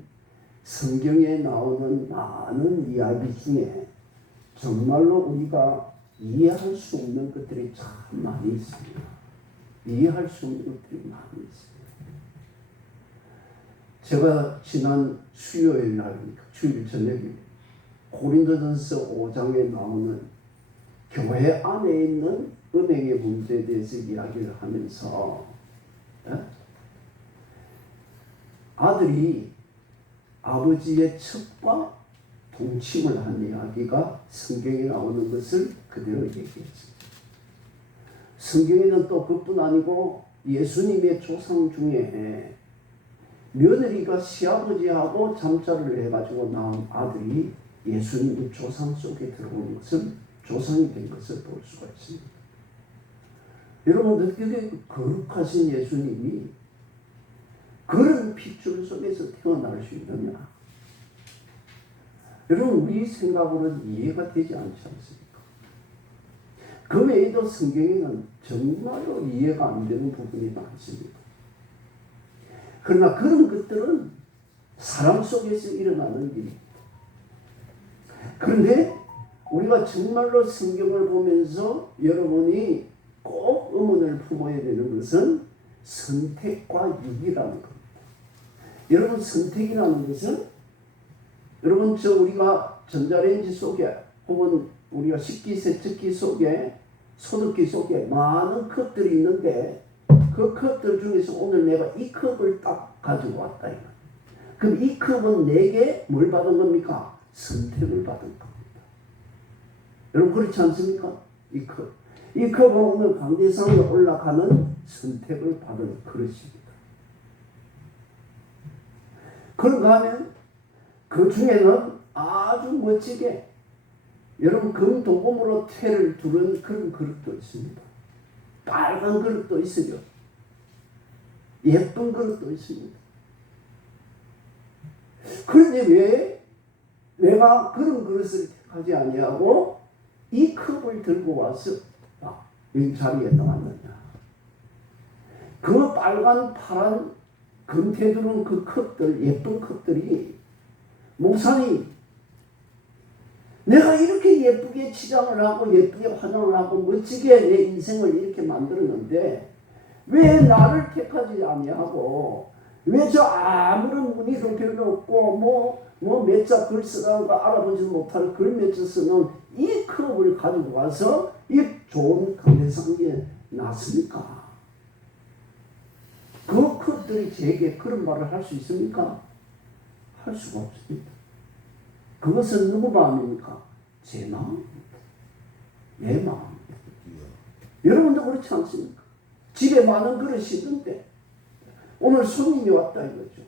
성경에 나오는 많은 이야기 중에 정말로 우리가 이해할 수 없는 것들이 참 많이 있습니다. 이해할 수 없는 것들이 많이 있습니다. 제가 지난 수요일 날, 주일 저녁에 고린도전서 5장에 나오는 교회 안에 있는 은행의 문제에 대해서 이야기를 하면서 아들이 아버지의 첩과 동침을 한 이야기가 성경에 나오는 것을 그대로 얘기했습니다. 성경에는 또 그뿐 아니고 예수님의 조상 중에 며느리가 시아버지하고 잠자를 해가지고 낳은 아들이 예수님의 조상 속에 들어온 것을 조상이 된 것을 볼 수가 있습니다. 여러분 어떻게 거룩하신 예수님이 그런 핏줄 속에서 태어날 수 있느냐? 여러분 우리 생각으로는 이해가 되지 않지 않습니까? 그 외에도 성경에는 정말로 이해가 안 되는 부분이 많습니다. 그러나 그런 것들은 사람 속에서 일어나는 일입니다. 그런데 우리가 정말로 성경을 보면서 여러분이 꼭 의문을 품어야 되는 것은 선택과 유기라는 겁니다. 여러분 선택이라는 것은 여러분 우리가 전자레인지 속에 혹은 우리가 식기, 세척기 속에, 소독기 속에 많은 컵들이 있는데 그 컵들 중에서 오늘 내가 이 컵을 딱 가지고 왔다 이거. 그럼 이 컵은 내게 뭘 받은 겁니까? 선택을 받은 겁니다. 여러분 그렇지 않습니까? 이 컵. 이 컵은 오늘 강대상에 올라가는 선택을 받은 그릇입니다. 그런가 하면 그 중에는 아주 멋지게 여러분 금도금으로 태를 두른 그런 그릇도 있습니다. 빨간 그릇도 있어요. 예쁜 그릇도 있습니다. 그런데 왜 내가 그런 그릇을 택하지 아니하고 이 컵을 들고 와서 이 자리에 놓았느냐? 그 빨간 파란 금태 두른 그 컵들, 예쁜 컵들이 목사님 내가 이렇게 예쁘게 치장을 하고 예쁘게 화장을 하고 멋지게 내 인생을 이렇게 만들었는데 왜 나를 택하지 아니하고 왜 저 아무런 무늬도 별로 없고 몇 자 글 쓰라는 거 알아보지 못할 글 몇 자 쓰는 이 컵을 가지고 와서 이 좋은 강대상에 놨습니까? 그 컵들이 제게 그런 말을 할 수 있습니까? 할 수가 없습니다. 그것은 누구 마음입니까? 제 마음입니다. 내 마음입니다. 여러분도 그렇지 않습니까? 집에 많은 그릇이 있는데 오늘 손님이 왔다 이거죠.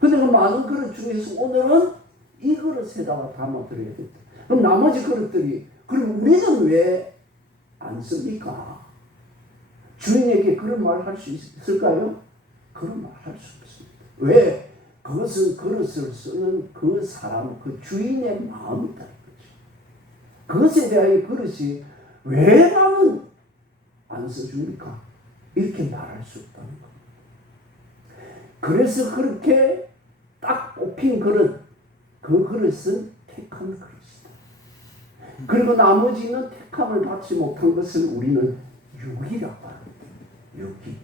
근데 그 많은 그릇 중에서 오늘은 이 그릇에다가 담아드려야 된다. 그럼 나머지 그릇들이 그럼 우리는 왜 안 씁니까? 주인에게 그런 말을 할 수 있을까요? 그런 말 할 수 없습니다. 왜? 그것은 그릇을 쓰는 그 사람, 그 주인의 마음이다. 그것에 대한 그릇이 왜 나는 안 써줍니까? 이렇게 말할 수 없다는 겁니다. 그래서 그렇게 딱 뽑힌 그릇, 그 그릇은 택한 그릇이다. 그리고 나머지는 택함을 받지 못한 것을 우리는 유기라고 합니다. 유기.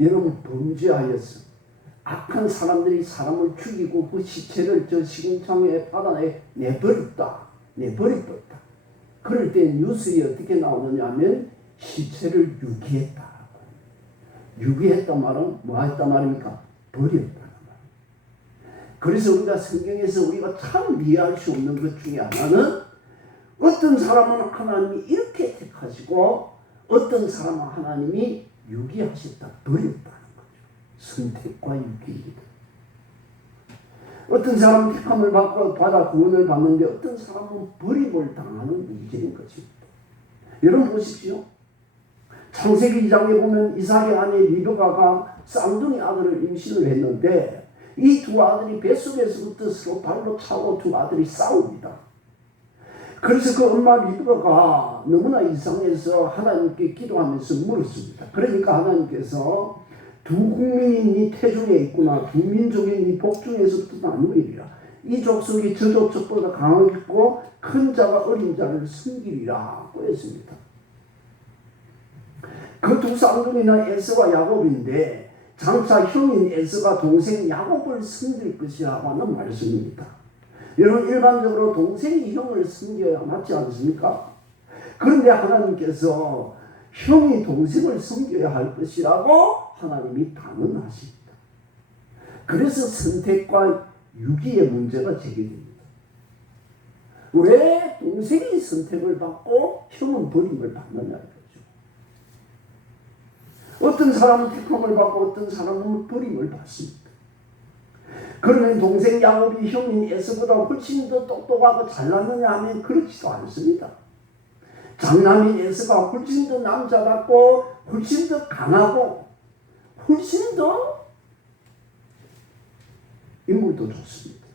여러분 범죄하여서 악한 사람들이 사람을 죽이고 그 시체를 저 시궁창의 바다에 내버렸다. 그럴 때 뉴스에 어떻게 나오느냐 하면 시체를 유기했다. 유기했단 말은 뭐 했단 말입니까? 버렸다는 말. 그래서 우리가 성경에서 우리가 참 이해할 수 없는 것 중에 하나는 어떤 사람은 하나님이 이렇게 택하시고 어떤 사람은 하나님이 유기하셨다. 버렸다는 거죠. 선택과 유기입니다. 어떤 사람은 택함을 받아 구원을 받는데 어떤 사람은 버림을 당하는 문제인 것입니다. 여러분 보십시오. 창세기 2장에 보면 이삭의 아내 리브가가 쌍둥이 아들을 임신을 했는데 이 두 아들이 뱃속에서부터 서로 발로 차고 두 아들이 싸웁니다. 그래서 그 엄마 리브가가 너무나 이상해서 하나님께 기도하면서 물었습니다. 그러니까 하나님께서 두 국민이 네 태중에 있구나. 두 민족이 네 복중에서부터 나누리라. 이 족속이 저 족속보다 강하겠고 큰 자가 어린 자를 섬기리라 했습니다. 그 두 쌍둥이는 에서와 야곱인데 장차 형인 에서가 동생 야곱을 섬길 것이라고 하는 말씀입니다. 여러분 일반적으로 동생이 형을 섬겨야 맞지 않습니까? 그런데 하나님께서 형이 동생을 섬겨야 할 것이라고 하나님이 단언하십니다. 그래서 선택과 유기의 문제가 제기됩니다. 왜 동생이 선택을 받고 형은 버림을 받느냐는 거죠. 어떤 사람은 택함을 받고 어떤 사람은 버림을 받습니다. 그러면 동생 야곱이 형인 에서보다 훨씬 더 똑똑하고 잘났느냐 하면 그렇지도 않습니다. 장남인 에서가 훨씬 더 남자답고 훨씬 더 강하고 훨씬 더 인물도 좋습니다.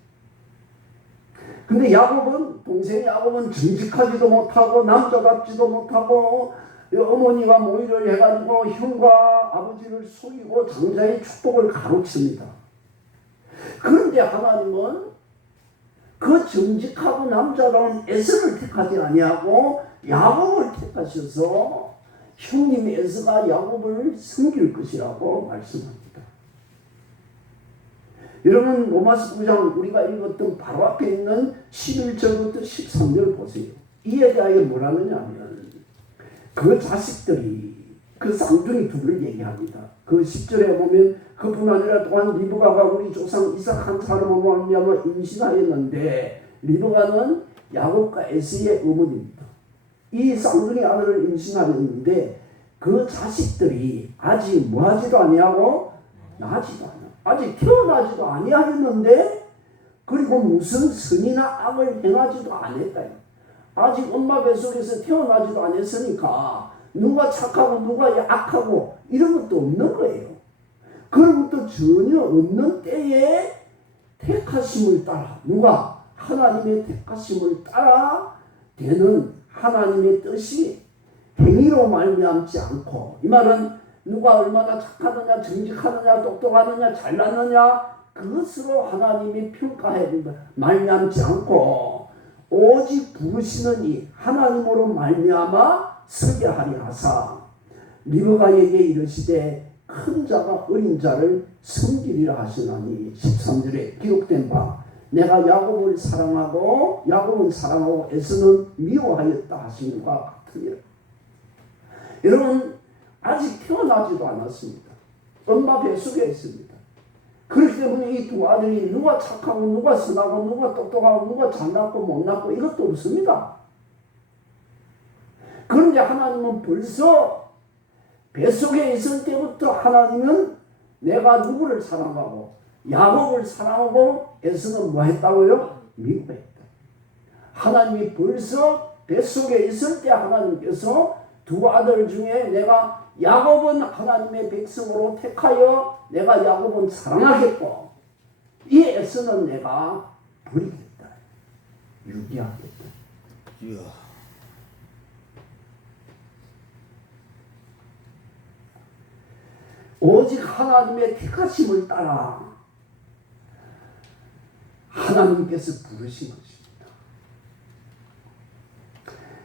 근데 야곱은 동생 야곱은 정직하지도 못하고 남자답지도 못하고 어머니가 모의를 해가지고 형과 아버지를 속이고 장자의 축복을 가로칩니다. 그런데 하나님은 그 정직하고 남자다운 에서를 택하지 아니하고 야곱을 택하셔서 형님 에서가 야곱을 섬길 것이라고 말씀합니다. 여러분 로마서 9장 우리가 읽었던 바로 앞에 있는 11절부터 13절 보세요. 이에 대하여 뭐라느냐 하면 그 자식들이 그 쌍둥이 둘을 얘기합니다. 그 10절에 보면 그뿐 아니라 또한 리브가가 우리 조상 이삭 한 사람으로 말미암아 임신하였는데 리브가는 야곱과 에서의 어머니입니다. 이 쌍둥이 아들을 임신하였는데 그 자식들이 아직 뭐하지도 아니하고 나지도 않아. 아직 태어나지도 아니하였는데 그리고 무슨 선이나 악을 행하지도 않았다. 아직 엄마 뱃속에서 태어나지도 않았으니까 누가 착하고 누가 악하고 이런 것도 없는 거예요. 그런 것도 전혀 없는 때에 택하심을 따라 누가 하나님의 택하심을 따라 되는 하나님의 뜻이 행위로 말미암지 않고 이 말은 누가 얼마나 착하느냐 정직하느냐 똑똑하느냐 잘났느냐 그것으로 하나님이 평가해 말미암지 않고 오직 부르시는 이 하나님으로 말미암아 서게 하리 하사 리브가에게 이르시되 큰 자가 어린 자를 섬기리라 하시나니 13절에 기록된 바 내가 야곱을 사랑하고 야곱은 사랑하고 에서는 미워하였다 하시는 것 같으니라. 여러분 아직 태어나지도 않았습니다. 엄마 뱃속에 있습니다. 그렇기 때문에 이 두 아들이 누가 착하고 누가 선하고 누가 똑똑하고 누가 잘났고 못났고 이것도 없습니다. 그런데 하나님은 벌써 뱃속에 있을 때부터 하나님은 내가 누구를 사랑하고 야곱을 사랑하고 에서는 뭐 했다고요? 미워했다. 하나님이 벌써 뱃속에 있을 때 하나님께서 두 아들 중에 내가 야곱은 하나님의 백성으로 택하여 내가 야곱은 사랑하겠고 이 에서는 내가 버리겠다. 유기하겠다. 이야. 오직 하나님의 택하심을 따라 하나님께서 부르신 것입니다.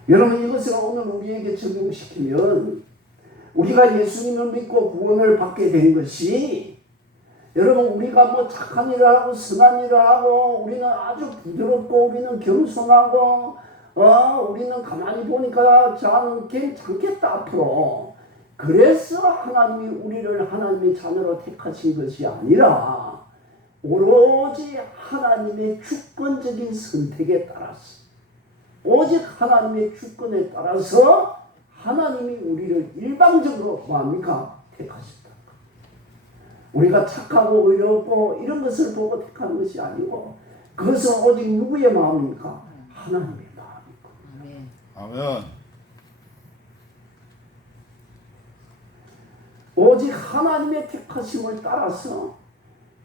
여러분 이것을 오늘 우리에게 적용시키면 우리가 예수님을 믿고 구원을 받게 된 것이 여러분 우리가 뭐 착한 일을 하고 선한 일을 하고 우리는 아주 부드럽고 우리는 겸손하고 우리는 가만히 보니까 저는 괜찮겠다 앞으로 그래서 하나님이 우리를 하나님의 자녀로 택하신 것이 아니라 오로지 하나님의 주권적인 선택에 따라서 오직 하나님의 주권에 따라서 하나님이 우리를 일방적으로 뭐합니까? 택하셨다. 우리가 착하고 의롭고 이런 것을 보고 택하는 것이 아니고 그것은 오직 누구의 마음입니까? 하나님의 마음입니다. 아멘. 오직 하나님의 택하심을 따라서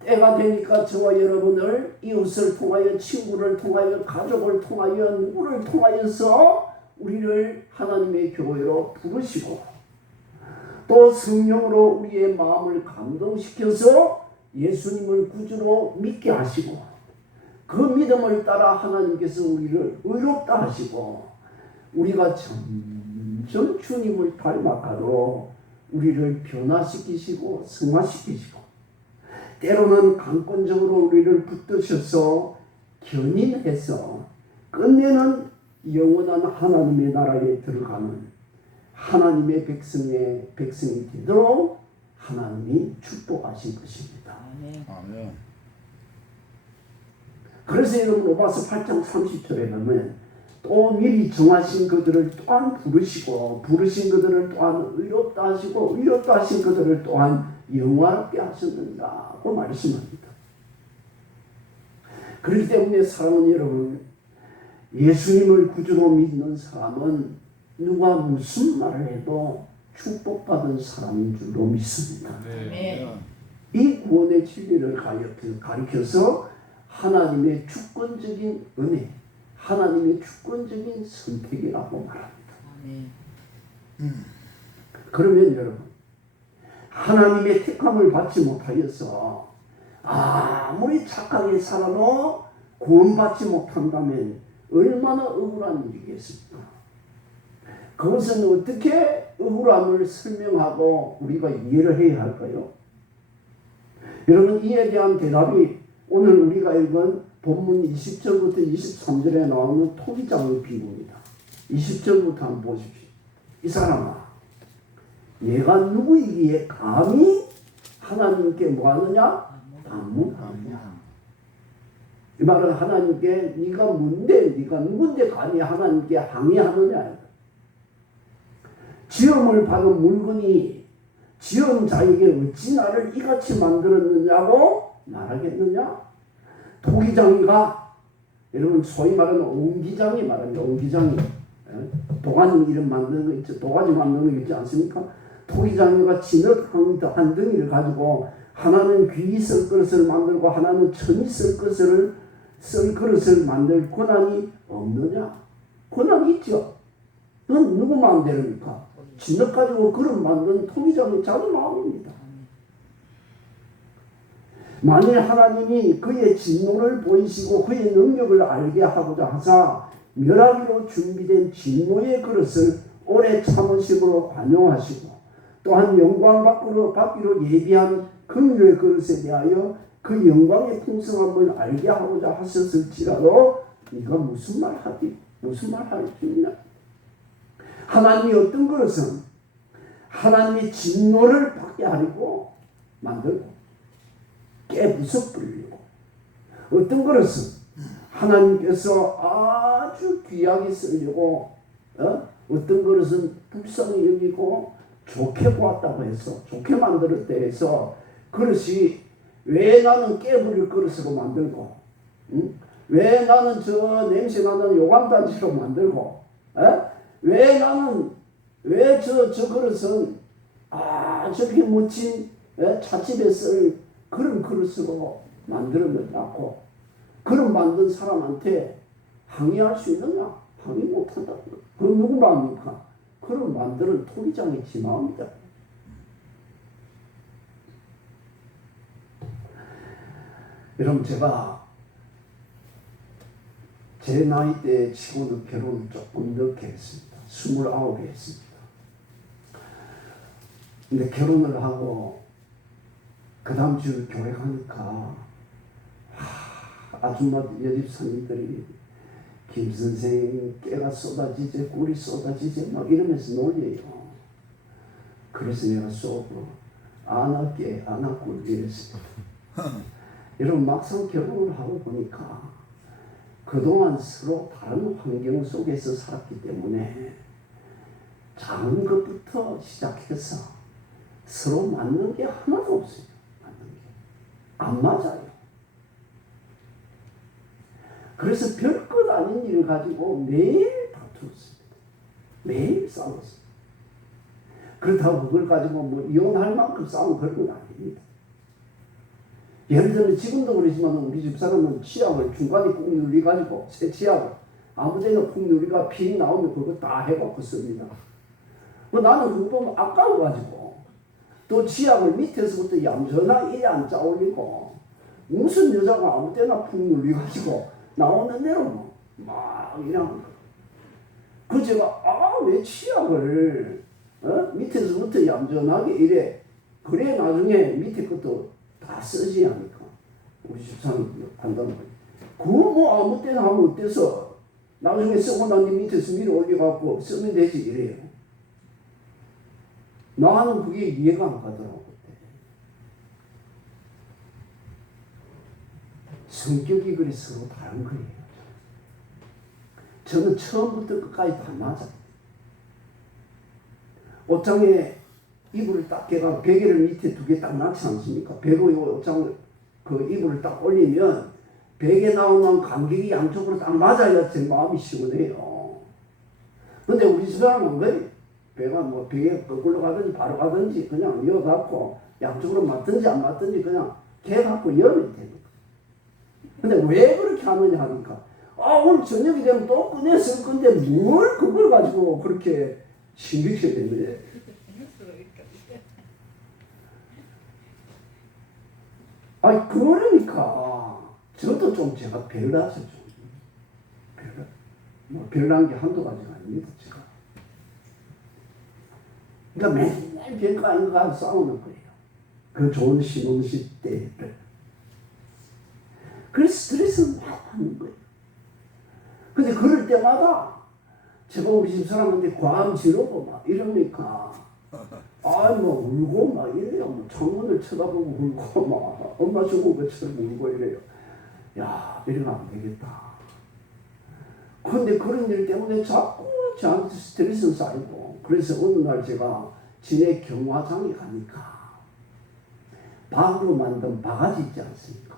때가 되니까 저와 여러분을 이웃을 통하여 친구를 통하여 가족을 통하여 누구를 통하여서 우리를 하나님의 교회로 부르시고 또 성령으로 우리의 마음을 감동시켜서 예수님을 구주로 믿게 하시고 그 믿음을 따라 하나님께서 우리를 의롭다 하시고 우리가 점점 주님을 닮아가도록 우리를 변화시키시고 성화시키시고 때로는 강권적으로 우리를 붙드셔서 견인해서 끝내는 영원한 하나님의 나라에 들어가는 하나님의 백성이 되도록 하나님이 축복하신 것입니다. 아멘. 그래서 여러분 로마서 8장 30절에 보면 또 미리 정하신 그들을 또한 부르시고 부르신 그들을 또한 의롭다 하시고 의롭다 하신 그들을 또한 영화롭게 하셨느니라고 말씀합니다. 그렇기 때문에 사랑하는 여러분 예수님을 구주로 믿는 사람은 누가 무슨 말을 해도 축복받은 사람인 줄로 믿습니다. 이 구원의 진리를 가리켜서 하나님의 주권적인 은혜 하나님의 주권적인 선택이라고 말합니다. 그러면 여러분 하나님의 택함을 받지 못하여서 아무리 착하게 살아도 구원받지 못한다면 얼마나 억울한 일이겠습니까? 그것은 어떻게 억울함을 설명하고 우리가 이해를 해야 할까요? 여러분 이에 대한 대답이 오늘 우리가 읽은 본문 20절부터 23절에 나오는 토기장의 비유입니다. 20절부터 한번 보십시오. 이 사람아, 얘가 누구이기에 감히 하나님께 뭐하느냐? 반문하느냐? 이 말은 하나님께 네가 뭔데, 네가 누군데 감히 하나님께 항의하느냐? 지음을 받은 물건이 지은 자에게 어찌 나를 이같이 만들었느냐고 말하겠느냐? 토기장이가, 여러분 소위 말하는 옹기장이 말합니다. 옹기장이 도가니 이름 만드는 거 있죠. 도가지 만드는 거 있지 않습니까? 토기장이가 진흙 한 덩이를 가지고 하나는 귀 쓸 그릇을 만들고 하나는 천이 쓸 그릇을 만들 권한이 없느냐? 권한이 있죠. 그건 누구 마음대로입니까? 진흙 가지고 그릇 만든 토기장이 자기 마음입니다. 만일 하나님이 그의 진노를 보이시고 그의 능력을 알게 하고자 하사 멸하기로 준비된 진노의 그릇을 오래 참으심으로 관용하시고 또한 영광 받기로 예비한 긍휼의 그릇에 대하여 그 영광의 풍성함을 알게 하고자 하셨을지라도 네가 무슨 말 하지? 무슨 말 할 수 있냐? 하나님이 어떤 그릇은 하나님의 진노를 받게 하려고 만들고 깨부숴 버리고 어떤 그릇은 하나님께서 아주 귀하게 쓰려고 어떤 그릇은 불쌍히 여기고 좋게 보았다고 해서 좋게 만들었다 해서 그릇이 왜 나는 깨버릴 그릇으로 만들고 왜 나는 저 냄새나는 요강단지로 만들고 왜 나는 왜 저 그릇은 저렇게 멋진 찻집에 쓸 그런 그릇으로 만들어 놓고 그런 만든 사람한테 항의할 수 있느냐? 항의 못한다. 그건 누구 마음입니까? 그런 만드는 토기장의 지 마음이다. 여러분 제가 제 나이 때 치고는 결혼을 조금 늦게 했습니다. 29에 했습니다. 근데 결혼을 하고 그 다음 주 교회 가니까 아줌마 여집사님들이 김 선생 깨가 쏟아지지 꿀이 쏟아지지 막 이러면서 놀려요. 그래서 내가 쏘고 안할게 안할꿀 이랬어요. 여러분 막상 결혼을 하고 보니까 그동안 서로 다른 환경 속에서 살았기 때문에 작은 것부터 시작해서 서로 맞는 게 하나도 없어요. 맞는 게 안 맞아요. 그래서 별것 아닌 일을 가지고 매일 다투었습니다. 매일 싸웠습니다. 그렇다고 그걸 가지고 뭐 이혼할 만큼 싸운 그런 건 아닙니다. 예를 들면 지금도 그러지만 우리 집사람은 치약을 중간에 꾹 눌려가지고 새 치약을 아무데나 꾹 눌리가 피 나오면 그거 다 해갖고 씁니다. 나는 그거 보면 아까워가지고 또 치약을 밑에서부터 얌전하게 이래 안 짜올리고 무슨 여자가 아무 때나 푹 눌려가지고 나오는 대로 막 이런 거. 그 제가 왜 치약을 밑에서부터 얌전하게 이래 그래 나중에 밑에 것도 다 쓰지 않을까. 우리 집사님 한다는 거예요. 그거 뭐 아무 때나 하면 어때서 나중에 쓰고 난 뒤 밑에서 밀어 올려갖고 쓰면 되지 이래요. 나는 그게 이해가 안 가더라고. 성격이 그래 서로 다른 거예요. 저는 처음부터 끝까지 다 맞아요. 옷장에 이불을 딱 개가 베개를 밑에 두 개 딱 놨지 않습니까? 베개 옷장 그 이불을 딱 올리면 베개 나오는 간격이 양쪽으로 딱 맞아야 제 마음이 시원해요. 근데 우리 집사람은 그래. 배가 뭐 베개 거꾸로 가든지 바로 가든지 그냥 이어갖고 양쪽으로 맞든지 안 맞든지 그냥 개 갖고 열면 됩니다. 근데 왜 그렇게 하느냐 하니까 오늘 저녁이 되면 또 꺼냈을 건데 뭘 그걸 가지고 그렇게 신경 써야 되는데 그러니까 저도 좀 제가 별나서 좀 별난 게 한두 가지가 아닙니다. 제가 그러니까 맨날 별거 아닌 거 싸우는 거예요. 그 좋은 신혼식 때를. 그래서 스트레스를 많이 받는 거예요. 근데 그럴 때마다 제가 우리 집 사람한테 과음 지르고 막 이러니까 뭐 울고 막 이래요. 뭐 창문을 쳐다보고 울고 막 엄마 죽은 것처럼 울고 이래요. 야, 이러면 안 되겠다. 근데 그런 일 때문에 자꾸 저한테 스트레스는 쌓이고, 그래서 어느 날 제가 진해 경화장에 가니까 박으로 만든 바가지 있지 않습니까?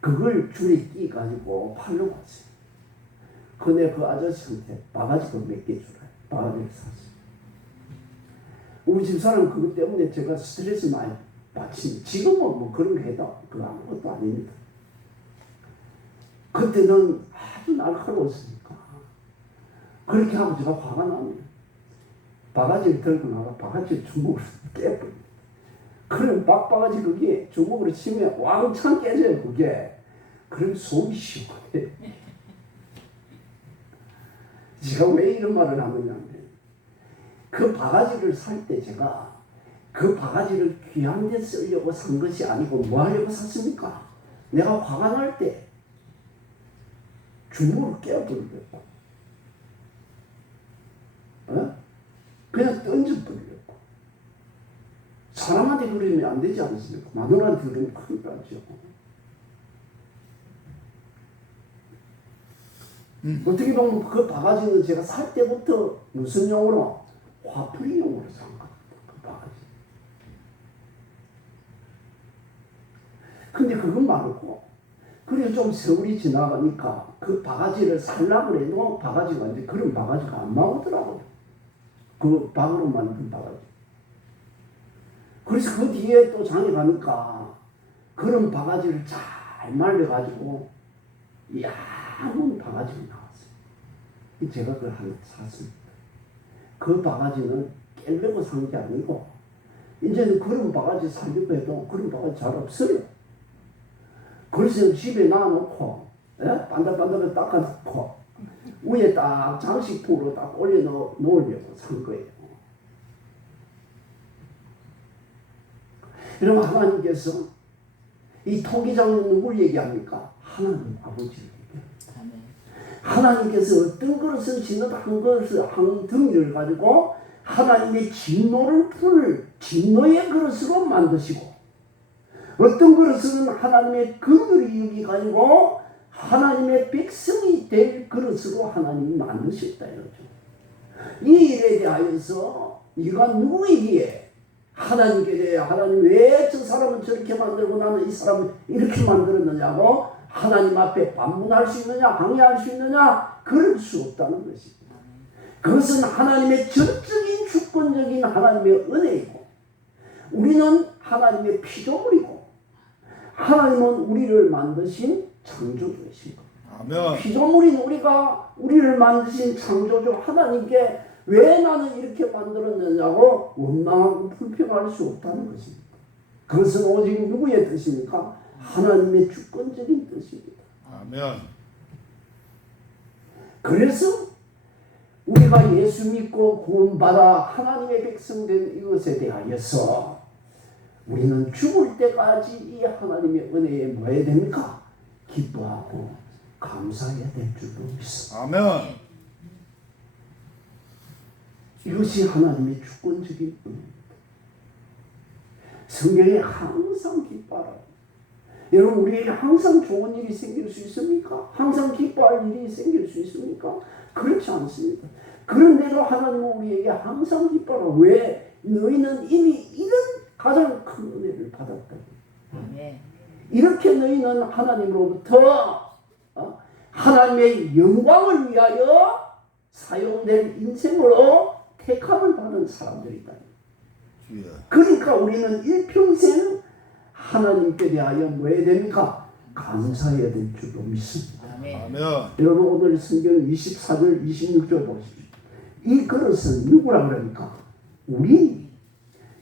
그걸 줄에 끼가지고 팔러 갔어요. 근데 그 아저씨한테 바가지가 몇 개 주라. 바가지를 샀어요. 우리 집 사람 그것 때문에 제가 스트레스 많이 받지. 지금은 뭐 그런 거 해도 그 아무것도 아닙니다. 그때는 아주 날카로웠으니까. 그렇게 하고 제가 화가 나면 바가지를 들고 나가 바가지를 주먹으로 깨버립니다. 그럼 바가지 그게 주먹으로 치면 왕창 깨져요, 그게. 그럼 속이 시원해요. 제가 왜 이런 말을 하느냐면, 그 바가지를 살 때 제가 그 바가지를 귀한 데 쓰려고 산 것이 아니고 뭐 하려고 샀습니까? 내가 화가 날 때 주먹을 깨버리려고. 그냥 던져버리려고. 사람한테 그러면 안 되지 않습니까? 마누라한테 그러면 큰일 나죠. 어떻게 보면 그 바가지는 제가 살 때부터 무슨 용으로? 화풀이용으로 산 거예요. 그 바가지. 근데 그건 말고, 그래 좀 세월이 지나가니까 그 바가지를 살라고 해도 바가지가 이제 그런 바가지가 안 나오더라고요. 그 박으로 만든 바가지. 그래서 그 뒤에 또 장에 가니까 그런 바가지를 잘 말려가지고 얇은 바가지가 나왔어요. 제가 그걸 하나 샀습니다. 그 바가지는 깰려고 산 게 아니고, 이제는 그런 바가지 살려고 해도 그런 바가지 잘 없어요. 그래서 집에 놔놓고, 반짝반짝하게 닦아놓고, 위에 딱 장식품으로 딱 올려놓으려고 산 거예요. 그럼 하나님께서 이 토기장은 누굴 얘기합니까? 하나님 아버지를 얘기합니다. 하나님께서 어떤 그릇은 한 그릇을 한 덩이를 가지고 하나님의 진노를 풀 진노의 그릇으로 만드시고, 어떤 그릇은 하나님의 긍휼이 여기 가지고 하나님의 백성이 될 그릇으로 하나님이 만드셨다 이거죠. 이 일에 대하여서 네가 누구이기에 하나님께 대해 하나님 왜 저 사람은 저렇게 만들고 나는 이 사람을 이렇게 만들었느냐고 하나님 앞에 반문할 수 있느냐, 항의할 수 있느냐, 그럴 수 없다는 것입니다. 그것은 하나님의 전적인 주권적인 하나님의 은혜이고, 우리는 하나님의 피조물이고, 하나님은 우리를 만드신 창조주이신 겁니다. 아멘. 피조물인 우리를 만드신 창조주 하나님께 왜 나는 이렇게 만들었느냐고 원망하고 불평할 수 없다는 것입니다. 그것은 오직 누구의 뜻입니까? 하나님의 주권적인 뜻입니다. 아멘. 그래서 우리가 예수 믿고 구원받아 하나님의 백성 된 이것에 대하여서 우리는 죽을 때까지 이 하나님의 은혜에 뭐 해야 됩니까? 기뻐하고 감사해야 될 줄로 믿습니다. 아멘. 이것이 하나님의 주권적인 은혜입니다. 성경에 항상 기뻐하라. 여러분, 우리에게 항상 좋은 일이 생길 수 있습니까? 항상 기뻐할 일이 생길 수 있습니까? 그렇지 않습니다. 그런데도 하나님은 우리에게 항상 기뻐하라. 왜? 너희는 이미 이런 가장 큰 은혜를 받았다. 이렇게 너희는 하나님으로부터 하나님의 영광을 위하여 사용된 인생으로 택함을 받은 사람들이다. 그러니까 우리는 일평생 하나님께 대하여 뭐 해야 됩니까? 감사해야 될 줄로 믿습니다. 아멘. 여러분, 오늘 성경 24절 26절 보십시오. 이 그릇은 누구라 그러니까? 우리.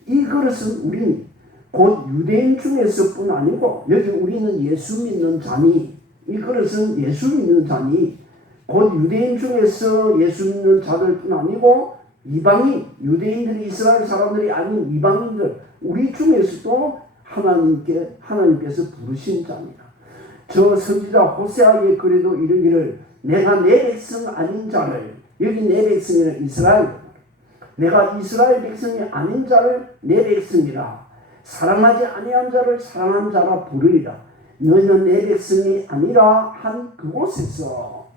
이 그릇은 우리, 곧 유대인 중에서뿐 아니고, 여기 우리는 예수 믿는 자니, 이 그릇은 예수 믿는 자니, 곧 유대인 중에서 예수 믿는 자들뿐 아니고 이방인, 유대인들이 이스라엘 사람들이 아닌 이방인들, 우리 중에서도 하나님께서 부르신 자입니다. 저 선지자 호세아의 글에도 이르기를 내가 내 백성 아닌 자를, 여기 내 백성이란 이스라엘, 내가 이스라엘 백성이 아닌 자를 내 백성이라, 사랑하지 아니한 자를 사랑한 자라 부르리라. 너희는 내 백성이 아니라 한 그곳에서,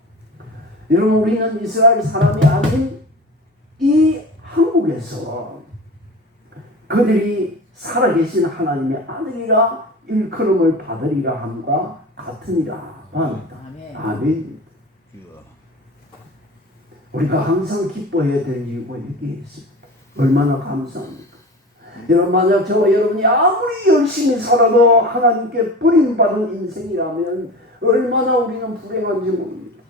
여러분 우리는 이스라엘 사람이 아닌 이 한국에서 그들이 살아계신 하나님의 아들이라 일컬음을 받으리라 함과 같으니라 합니다. 아멘. 우리가 항상 기뻐해야 될 이유가 여기에 있습니다. 얼마나 감사합니까? 여러분 만약 저와 여러분이 아무리 열심히 살아도 하나님께 버림받은 인생이라면 얼마나 우리는 불행한지 모릅니다.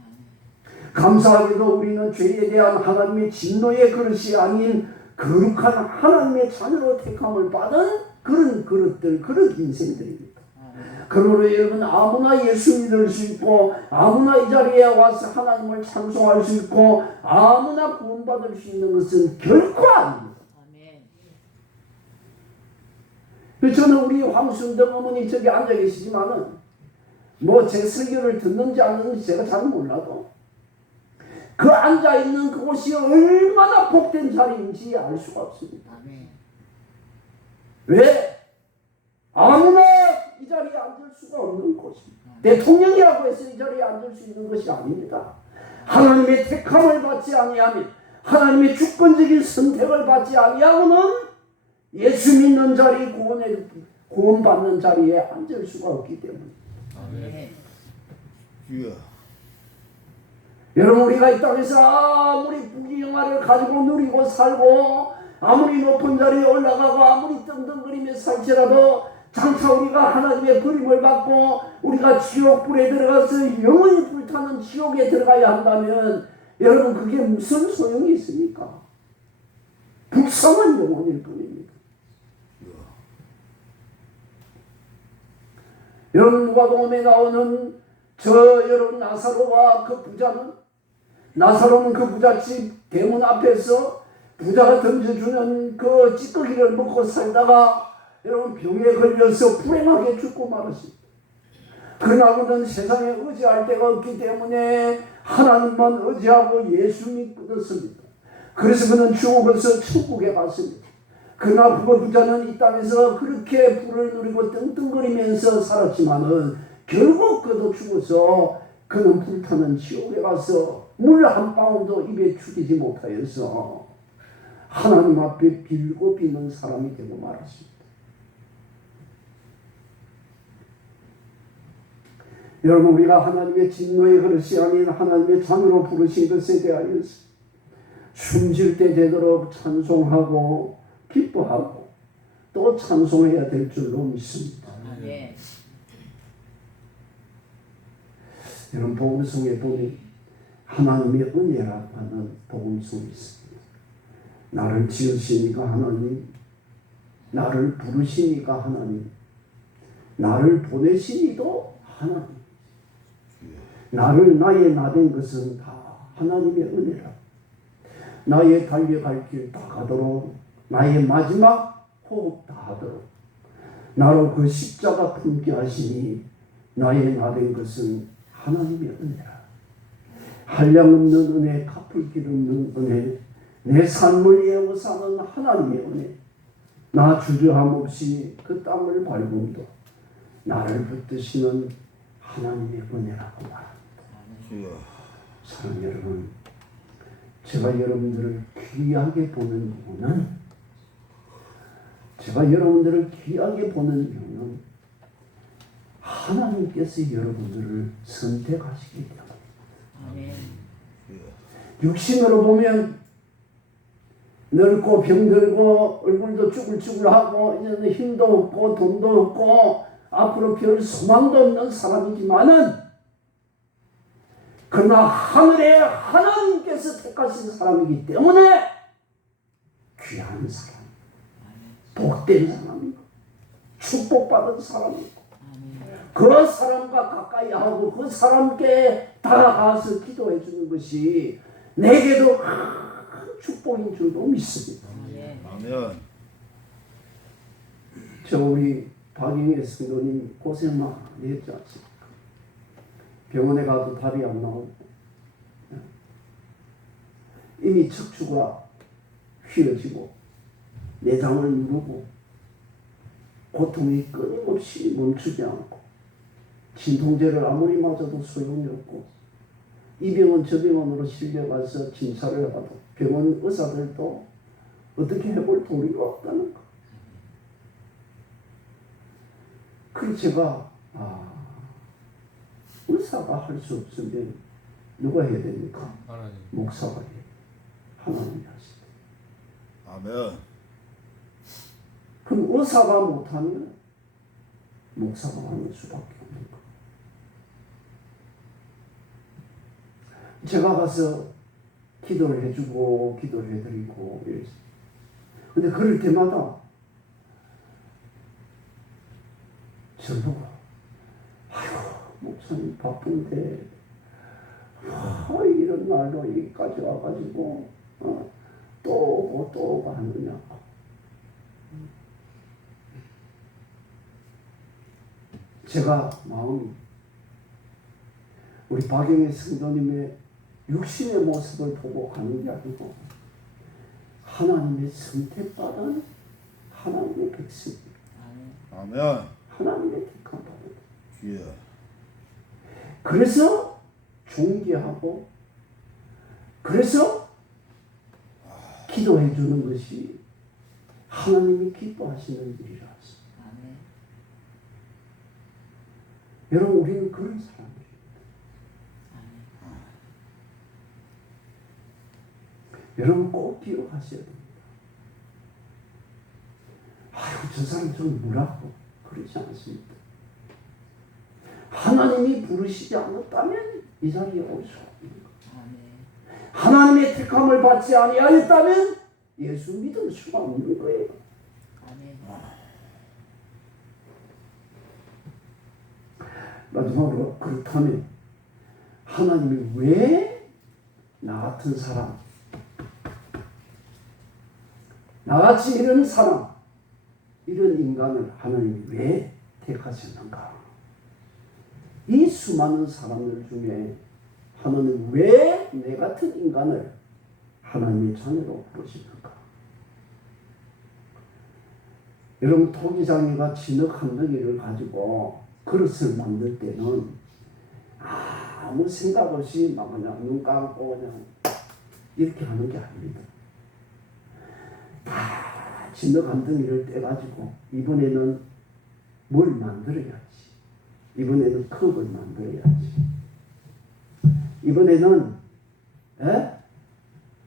감사하게도 우리는 죄에 대한 하나님의 진노의 그릇이 아닌 거룩한 하나님의 자녀로 택함을 받은 그런 그릇들, 그런 인생들입니다. 그러므로 여러분 아무나 예수 믿을 수 있고 아무나 이 자리에 와서 하나님을 찬송할 수 있고 아무나 구원받을 수 있는 것은 결코 아닙니다. 저는 우리 황순덕 어머니 저기 앉아 계시지만은 뭐 제 설교를 듣는지 안 듣는지 제가 잘 몰라도 그 앉아있는 그곳이 얼마나 복된 자리인지 알 수가 없습니다. 왜? 아무나 이 자리에 앉을 수가 없는 곳입니다. 대통령이라고 해서 이 자리에 앉을 수 있는 것이 아닙니다. 하나님의 택함을 받지 아니하면, 하나님의 주권적인 선택을 받지 아니하고는 예수 믿는 자리, 구원받는 자리에 앉을 수가 없기 때문입니다. 여러분 우리가 이 땅에서 아무리 부귀영화를 가지고 누리고 살고 아무리 높은 자리에 올라가고 아무리 떵떵거리며 살지라도 장차 우리가 하나님의 버림을 받고 우리가 지옥불에 들어가서 영원히 불타는 지옥에 들어가야 한다면 여러분 그게 무슨 소용이 있습니까? 불쌍한 영혼일 뿐입니다. 여러분 누가복음에 나오는 여러분 나사로와 그 부자는, 나사로는 그 부잣집 대문 앞에서 부자가 던져주는 그 찌꺼기를 먹고 살다가 여러분 병에 걸려서 불행하게 죽고 말았습니다. 그러나 그는 세상에 의지할 데가 없기 때문에 하나님만 의지하고 예수 믿었습니다. 그래서 그는 죽어서 천국에 갔습니다. 그러나 그 부자는 이 땅에서 그렇게 부를 누리고 떵떵거리면서 살았지만은 결국 그도 죽어서 그는 불타는 지옥에 가서 물 한 방울도 입에 죽이지 못하여서 하나님 앞에 빌고 비는 사람이 되고 말았습니다. 여러분 우리가 하나님의 진노의 그릇이 아닌 하나님의 자녀로 부르신 것에 대하여서 숨질 때 되도록 찬송하고 기뻐하고 또 찬송해야 될 줄로 믿습니다. 여러분 복음성에 보니 하나님의 은혜라고 하는 복음성이 있습니다. 나를 지으시니까 하나님, 나를 부르시니까 하나님, 나를 보내시니도 하나님, 나를 나의 나된 것은 다 하나님의 은혜라. 나의 달려갈 길 다 가도록, 나의 마지막 호흡 다 하도록 나로 그 십자가 품게 하시니 나의 나된 것은 하나님의 은혜라. 한량없는 은혜, 갚을 길 없는 은혜, 내 삶을 예우사는 하나님의 은혜, 나 주저함 없이 그 땅을 밟음도 나를 붙드시는 하나님의 은혜라고 말합니다. 사랑하는 여러분, 제가 여러분들을 귀하게 보는 이유는, 제가 여러분들을 귀하게 보는 이유는 하나님께서 여러분들을 선택하시기 때문입니다. 육신으로 보면 늙고 병들고 얼굴도 쭈글쭈글하고 이제는 힘도 없고 돈도 없고 앞으로 별 소망도 없는 사람이지만은, 그러나 하늘에 하나님께서 택하신 사람이기 때문에 귀한 사람, 복된 사람이고 축복받은 사람이고 그 사람과 가까이 하고 그 사람께 다가가서 기도해 주는 것이 내게도 큰 축복인 줄도 믿습니다. 아멘. 저 우리 박영애 성도님 고생 많이 했지 않습니까? 병원에 가도 답이 안 나오고 이미 척추가 휘어지고 내장을 누르고 고통이 끊임없이 멈추지 않고 진통제를 아무리 맞아도 소용이 없고 이 병원 저 병원으로 실려가서 진찰을 해봐도 병원 의사들도 어떻게 해볼 도리가 없다는 거. 그래서 제가 의사가 할 수 없으면 누가 해야 됩니까? 하나님. 목사가 해요. 하나님이 하시다. 아멘. 그럼 의사가 못하면 목사가 하는 수밖에 없는 거. 제가 가서 기도를 해주고 기도를 해드리고 이랬어요. 근데 그럴 때마다 전부가 아이고 목사님 바쁜데 이런 날로 여기까지 와가지고 또 오고 하느냐. 제가 마음이 우리 박영애 성도님의 육신의 모습을 보고 가는 게 아니고 하나님의 선택받은 하나님의 백성, 아멘. 하나님의 택한 받은. 예. 그래서 존귀하고 그래서 기도해 주는 것이 하나님이 기뻐하시는 일이라. 여러분 우리는 그런 사람들입니다. 여러분 꼭 기억하셔야 됩니다. 아유 저 사람 좀 뭐라고 그러지 않습니다. 하나님이 부르시지 않았다면 이 자리에 올 수 없는 거예요. 하나님의 택함을 받지 아니하였다면 예수 믿을 수가 없는 거예요. 마지막으로 그렇다면 하나님이 왜 나 같은 사람, 나같이 이런 사람, 이런 인간을 하나님이 왜 택하셨는가? 이 수많은 사람들 중에 하나님 왜 내 같은 인간을 하나님의 자녀로 부르시는가? 여러분 토기장이가 진흙 한 덩이를 가지고 그릇을 만들 때는 아무 생각 없이 막 그냥 눈 감고 그냥 이렇게 하는 게 아닙니다. 다 진흙 한 덩이를 떼가지고 이번에는 뭘 만들어야지. 이번에는 컵을 만들어야지. 이번에는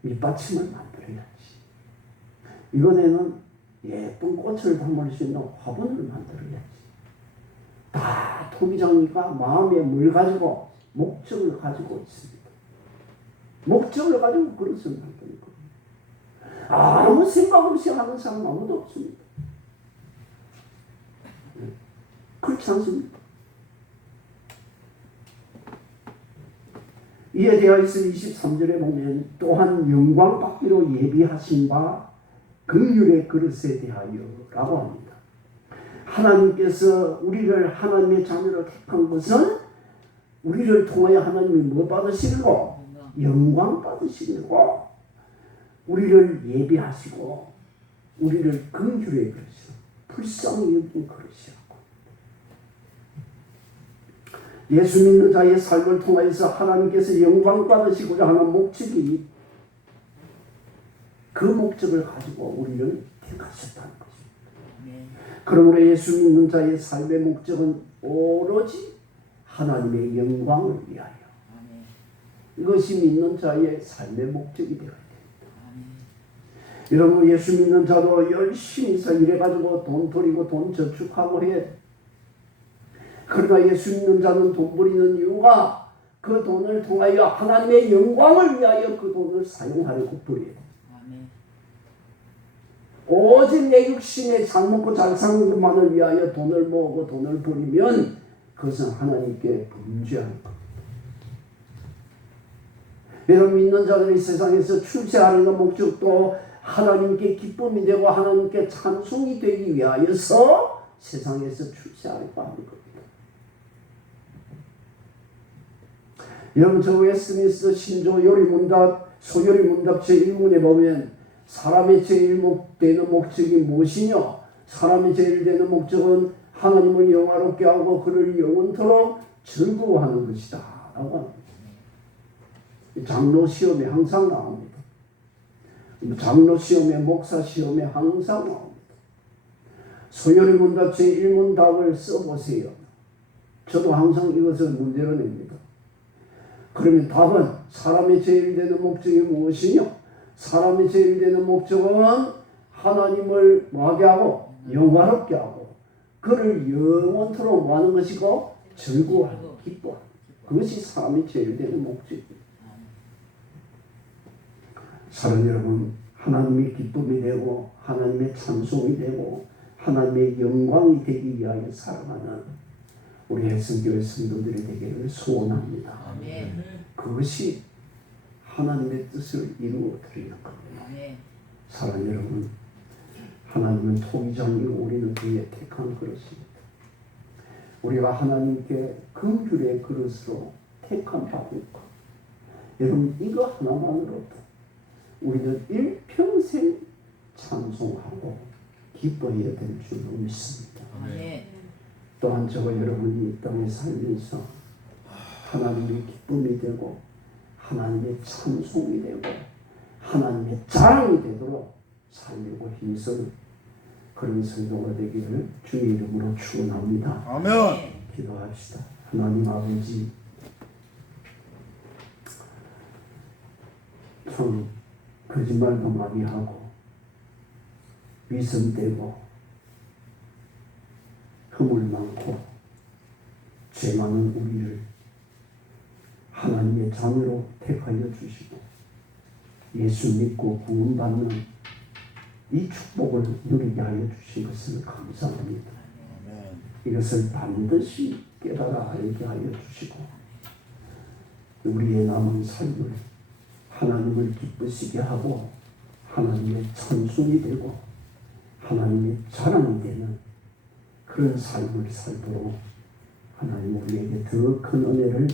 밑받침을 만들어야지. 이번에는 예쁜 꽃을 담을 수 있는 화분을 만들어야지. 다 토기장이가 마음에 뭘 가지고 목적을 가지고 있습니다. 목적을 가지고 그릇을 만드는 겁니다. 아무 생각 없이 하는 사람 아무도 없습니다. 그렇지 않습니까? 이에 대하여서 23절에 보면 또한 영광 받기로 예비하신 바 긍휼의 그릇에 대하여 라고 합니다. 하나님께서 우리를 하나님의 자녀로 택한 것은 우리를 통하여 하나님이 뭐 받으시고 영광 받으시고 우리를 예비하시고 우리를 긍휼의 그릇이요 불쌍히 여긴 그릇이라고. 예수 믿는 자의 삶을 통하여서 하나님께서 영광 받으시고자 하는 목적이 그 목적을 가지고 우리를 택하셨다는 것입니다. 그러므로 예수 믿는 자의 삶의 목적은 오로지 하나님의 영광을 위하여. 이것이 믿는 자의 삶의 목적이 되어야 됩니다. 여러분 예수 믿는 자도 열심히 일해가지고 돈 벌이고 돈 저축하고 해. 그러나 예수 믿는 자는 돈 벌이는 이유가 그 돈을 통하여 하나님의 영광을 위하여 그 돈을 사용하려고 버려요. 오직 내 육신에 잘 먹고 잘 사는 것만을 위하여 돈을 모으고 돈을 버리면 그것은 하나님께 범죄하는 겁니다. 여러분 믿는 자들이 세상에서 출세하는 목적도 하나님께 기쁨이 되고 하나님께 찬송이 되기 위하여서 세상에서 출세하려고 하는 겁니다. 여러분 저 웨스트민스터 신조 요리문답 소요리문답 제1문에 보면 사람의 제1되는 목적이 무엇이냐? 사람의 제일 되는 목적은 하나님을 영화롭게 하고 그를 영원토록 즐거워하는 것이다 라고 합니다. 장로 시험에 항상 나옵니다. 장로 시험에 목사 시험에 항상 나옵니다. 소요리문답 제1문답을 써보세요. 저도 항상 이것을 문제로 냅니다. 그러면 답은 사람의 제일 되는 목적이 무엇이냐? 사람의 제일 되는 목적은 하나님을 뭐하게 하고 영화롭게 하고 그를 영원토록 뭐하는 것이고 즐거워하고 기뻐하는 그것이 사람의 제일 되는 목적입니다. 사랑 여러분, 하나님의 기쁨이 되고 하나님의 찬송이 되고 하나님의 영광이 되기 위하여 살아가는 우리 해성교회 성도들이 되기를 소원합니다. 아멘. 그것이 하나님의 뜻을 이루어 드리는 겁니다. 아멘. 사랑 여러분, 하나님은 토기장이고 우리는 그의 택한 그릇입니다. 우리가 하나님께 긍휼의 그릇으로 택한 바니까 여러분 이거 하나만으로도 우리는 일평생 찬송하고 기뻐해야 될 줄 믿습니다. 아멘. 또한 저와 여러분이 이 땅에 살면서 하나님의 기쁨이 되고 하나님의 찬송이 되고 하나님의 자랑이 되도록 살려고 힘쓰는 그런 성도가 되기를 주의 이름으로 축원합니다. 아멘. 기도합시다. 하나님 아버지, 참 거짓말도 많이 하고 위선되고 허물 많고 죄 많은 우리를 하나님의 자녀로 택하여 주시고 예수 믿고 구원받는 이 축복을 누리게 하여 주신 것을 감사합니다. 아멘. 이것을 반드시 깨달아 알게 하여 주시고 우리의 남은 삶을 하나님을 기쁘시게 하고 하나님의 찬송이 되고 하나님의 자랑이 되는 그런 삶을 살도록 하나님 우리에게 더 큰 은혜를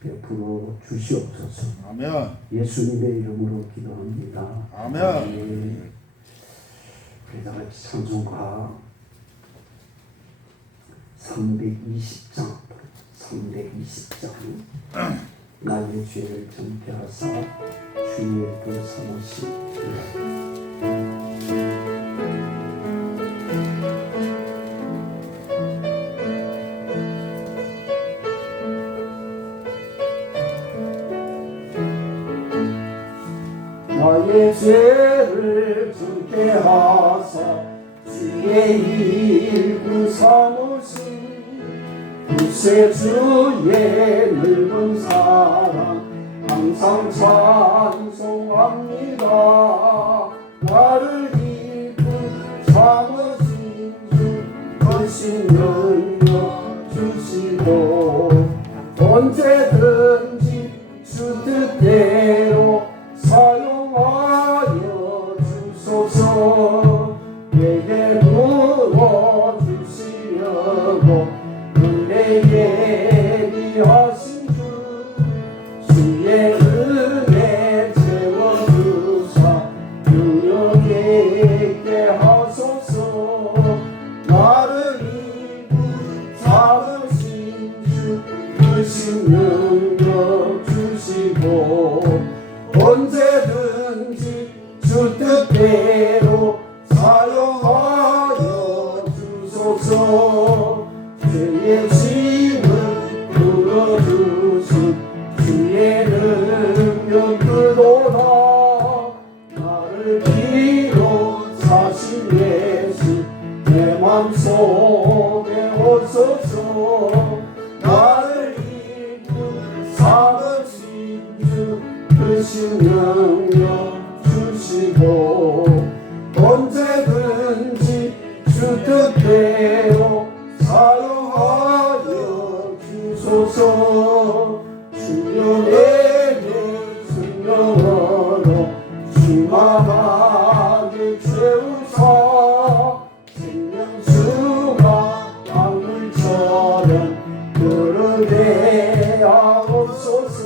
베풀어 주시옵소서. 아멘. 예수님의 이름으로 기도합니다. 아멘. 우리 다 같이 찬송가 320장 나의 죄를 정죄하사 주의 그 삼으시리라. 나의 죄를 정죄하사 주의 일구 삼으신 구세주의 넓은 사랑 항상 찬송합니다. 나를 이끌 삼으신 주 헌신 능력 주시고 언제든지 주 뜻대로 사용하여 주소서. 내게 부어 주시려고 은혜 예비하신 주 주의 은혜 채워주사 유용히 있게 하소서. 나를 이끌 삼으신 주 크신 능력 주시고 언제든지 주 뜻대로 사용하여 주소서. 죄의 짐을 풀어주신 주의 능력 그도다. 나를 비로 사신 예수 내 맘속에 오소서. 나를 이끌 삼으신 주 크신 능력 주시고 언제든지 주 뜻대로 사용하여 주소서. 주여 내게 성령으로 충만하게 채우사 생명수가 강물처럼 흐르게 하옵소서.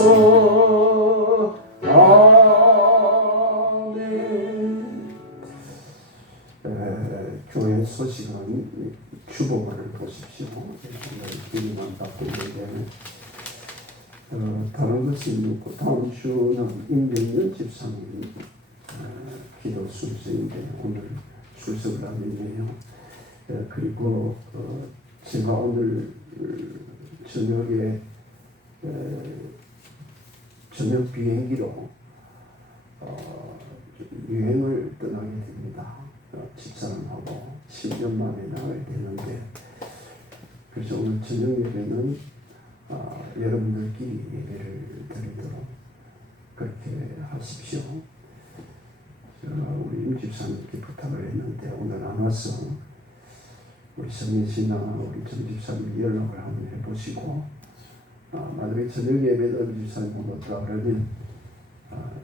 주옵소서. 아멘. 교회 소식은 주보를 보십시오. 기도만 받고 있는데 다른 것은 없고 다음 주는 임병년 집사님 기도 순서인데 오늘 출석을 하게 되네요. 그리고 제가 오늘 저녁에 저녁 비행기로 유행을 떠나게 됩니다. 집사람하고 10년 만에 나가야 되는데 그래서 오늘 저녁 예배는 여러분들끼리 예배를 드리도록 그렇게 하십시오. 우리 임 집사님께 부탁을 했는데 오늘 안 와서 우리 성민 씨나 우리 정 집사님 연락을 한번 해보시고 만약에 저녁 예배도 임 집사님 못 왔다 그러면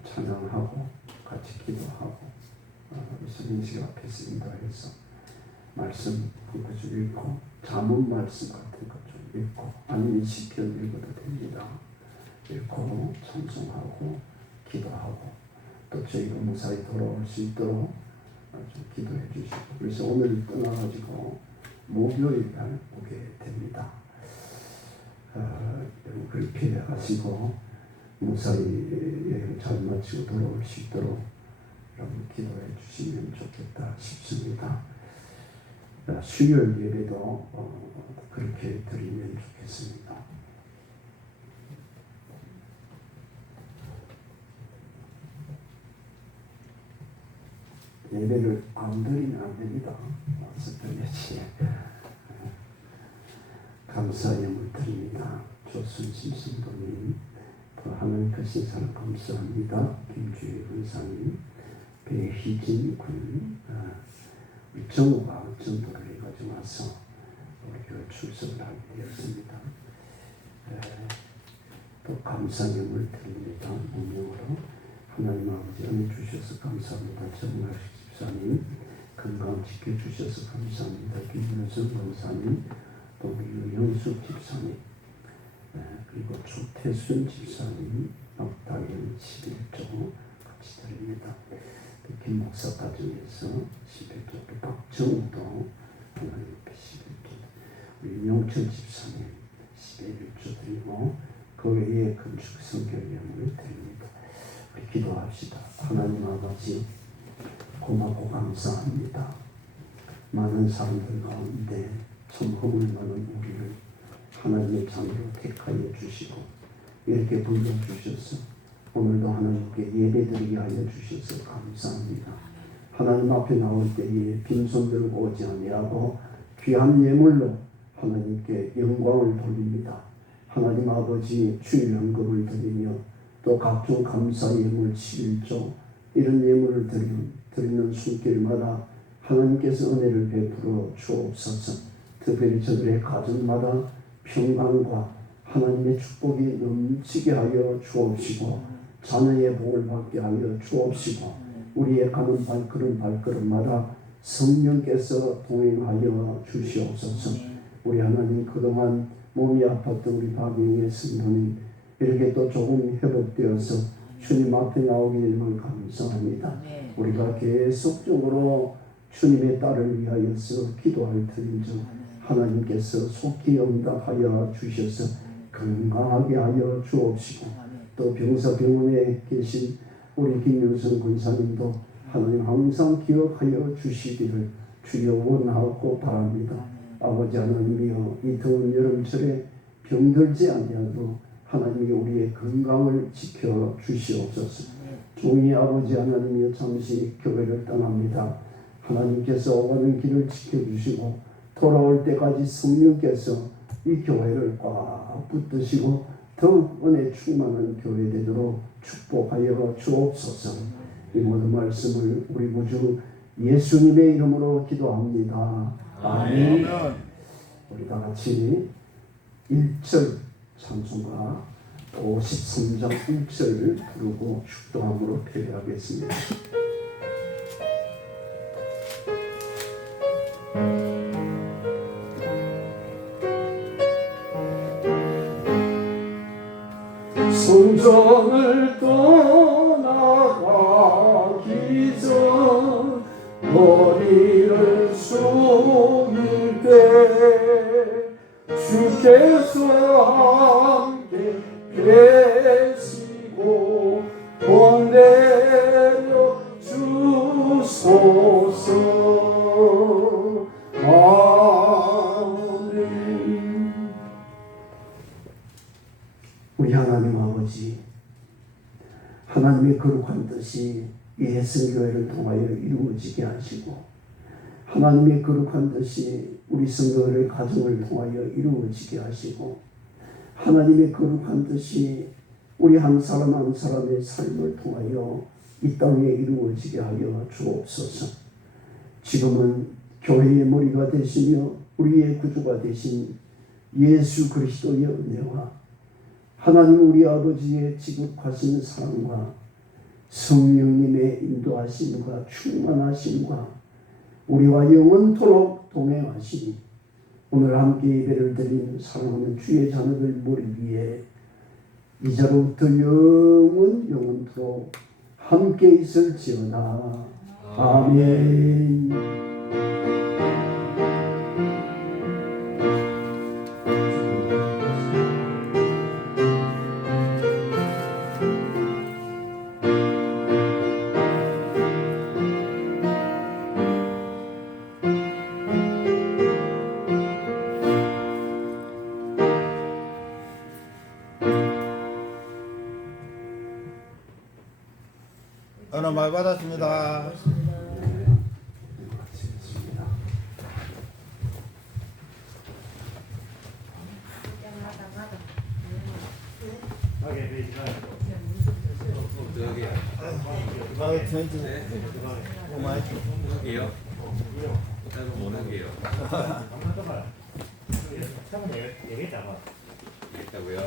찬양하고 같이 기도하고 우리 성민 씨가 앞에서 인도해서 말씀 한 것 좀 읽고 자문 말씀 같은 것 좀 읽고 아니면 시편 읽어도 됩니다. 읽고 찬송하고 기도하고 또 저희가 무사히 돌아올 수 있도록 좀 기도해 주시고 그래서 오늘 떠나가지고 목요일 날 오게 됩니다. 그렇게 하시고 무사히 여행 잘 마치고 돌아올 수 있도록 여러분 기도해 주시면 좋겠다 싶습니다. 수요일 예배도 그렇게 드리면 좋겠습니다. 예배를 안 드리면 안 됩니다. 와서 드려야지. 감사함을 드립니다. 조순심 성도님, 또 하나님 크신 사랑 감사합니다. 김주희 권사님, 배희진 군, 우리 정우가 전도를 해가지고 와서 우리 교회 출석을 하게 되었습니다. 또 감사함을 드립니다. 운명으로 하나님 아버지 은혜 주셔서 감사합니다. 정말 집사님 건강 지켜주셔서 감사합니다. 김윤선 권사님, 또 유영숙 집사님, 그리고 조태순 집사님, 박다현 11조 같이 드립니다. 김 목사 가정에서 11조, 또 박정우도 하나님 앞에 11조, 우리 용철 집사님 11조 드리고 그 외에 건축 성결령을 드립니다. 우리 기도합시다. 하나님 아버지 고맙고 감사합니다. 많은 사람들 가운데 참 허물 많은 우리를 하나님의 자녀로 택하여 주시고 이렇게 불러주셔서 오늘도 하나님께 예배드리게 하여 주셔서 감사합니다. 하나님 앞에 나올 때에 빈손 들고 오지 아니하고 귀한 예물로 하나님께 영광을 돌립니다. 하나님 아버지 주일 헌금을 드리며 또 각종 감사 예물 11조 이런 예물을 드리는 손길마다 하나님께서 은혜를 베풀어 주옵소서. 특별히 저들의 가정마다 평강과 하나님의 축복이 넘치게 하여 주옵시고 자녀의 복을 받게 하여 주옵시고 우리의 가는 발걸음마다 성령께서 동행하여 주시옵소서. 우리 하나님 그동안 몸이 아팠던 우리 박영의 성도님 이렇게 또 조금 회복되어서 주님 앞에 나오게 되면 감사합니다. 우리가 계속적으로 주님의 딸을 위하여서 기도할 터인즉 하나님께서 속히 응답하여 주셔서 건강하게 하여 주옵시고 또 병원에 계신 우리 김윤선 권사님도 하나님 항상 기억하여 주시기를 주여 원하고 바랍니다. 아버지 하나님이여 이 더운 여름철에 병들지 아니하도록 하나님이 우리의 건강을 지켜 주시옵소서. 종이 아버지 하나님이여 잠시 교회를 떠납니다. 하나님께서 오가는 길을 지켜주시고 돌아올 때까지 성령께서 이 교회를 꽉 붙드시고 더욱 은혜 충만한 교회 되도록 축복하여 주옵소서. 이 모든 말씀을 우리 구주 예수님의 이름으로 기도합니다. 아멘. 우리 다 같이 1절 찬송가 53장 1절을 부르고 축도함으로 패배하겠습니다. 성전을 떠나가기 전 머리를 숙일 때 주께서 함께 계시고 복 내려 주소서. 아멘. 우리 하나님 아버지, 하나님의 거룩한 뜻이 이 해성교회를 통하여 이루어지게 하시고, 하나님의 거룩한 뜻이 우리 성도들의 가정을 통하여 이루어지게 하시고, 하나님의 거룩한 뜻이 우리 한 사람 한 사람의 삶을 통하여 이 땅에 이루어지게 하여 주옵소서. 지금은 교회의 머리가 되시며 우리의 구주가 되신 예수 그리스도의 은혜와 하나님 우리 아버지의 지극하신 사랑과 성령님의 인도하심과 충만하심과 우리와 영원토록 동행하시니 오늘 함께 예배를 드린 사랑하는 주의 자녀들 머리 위에 이제로부터 영원토록 함께 있을지어다. 아멘. 오늘 많이 받았습니다. 얘기했다고요?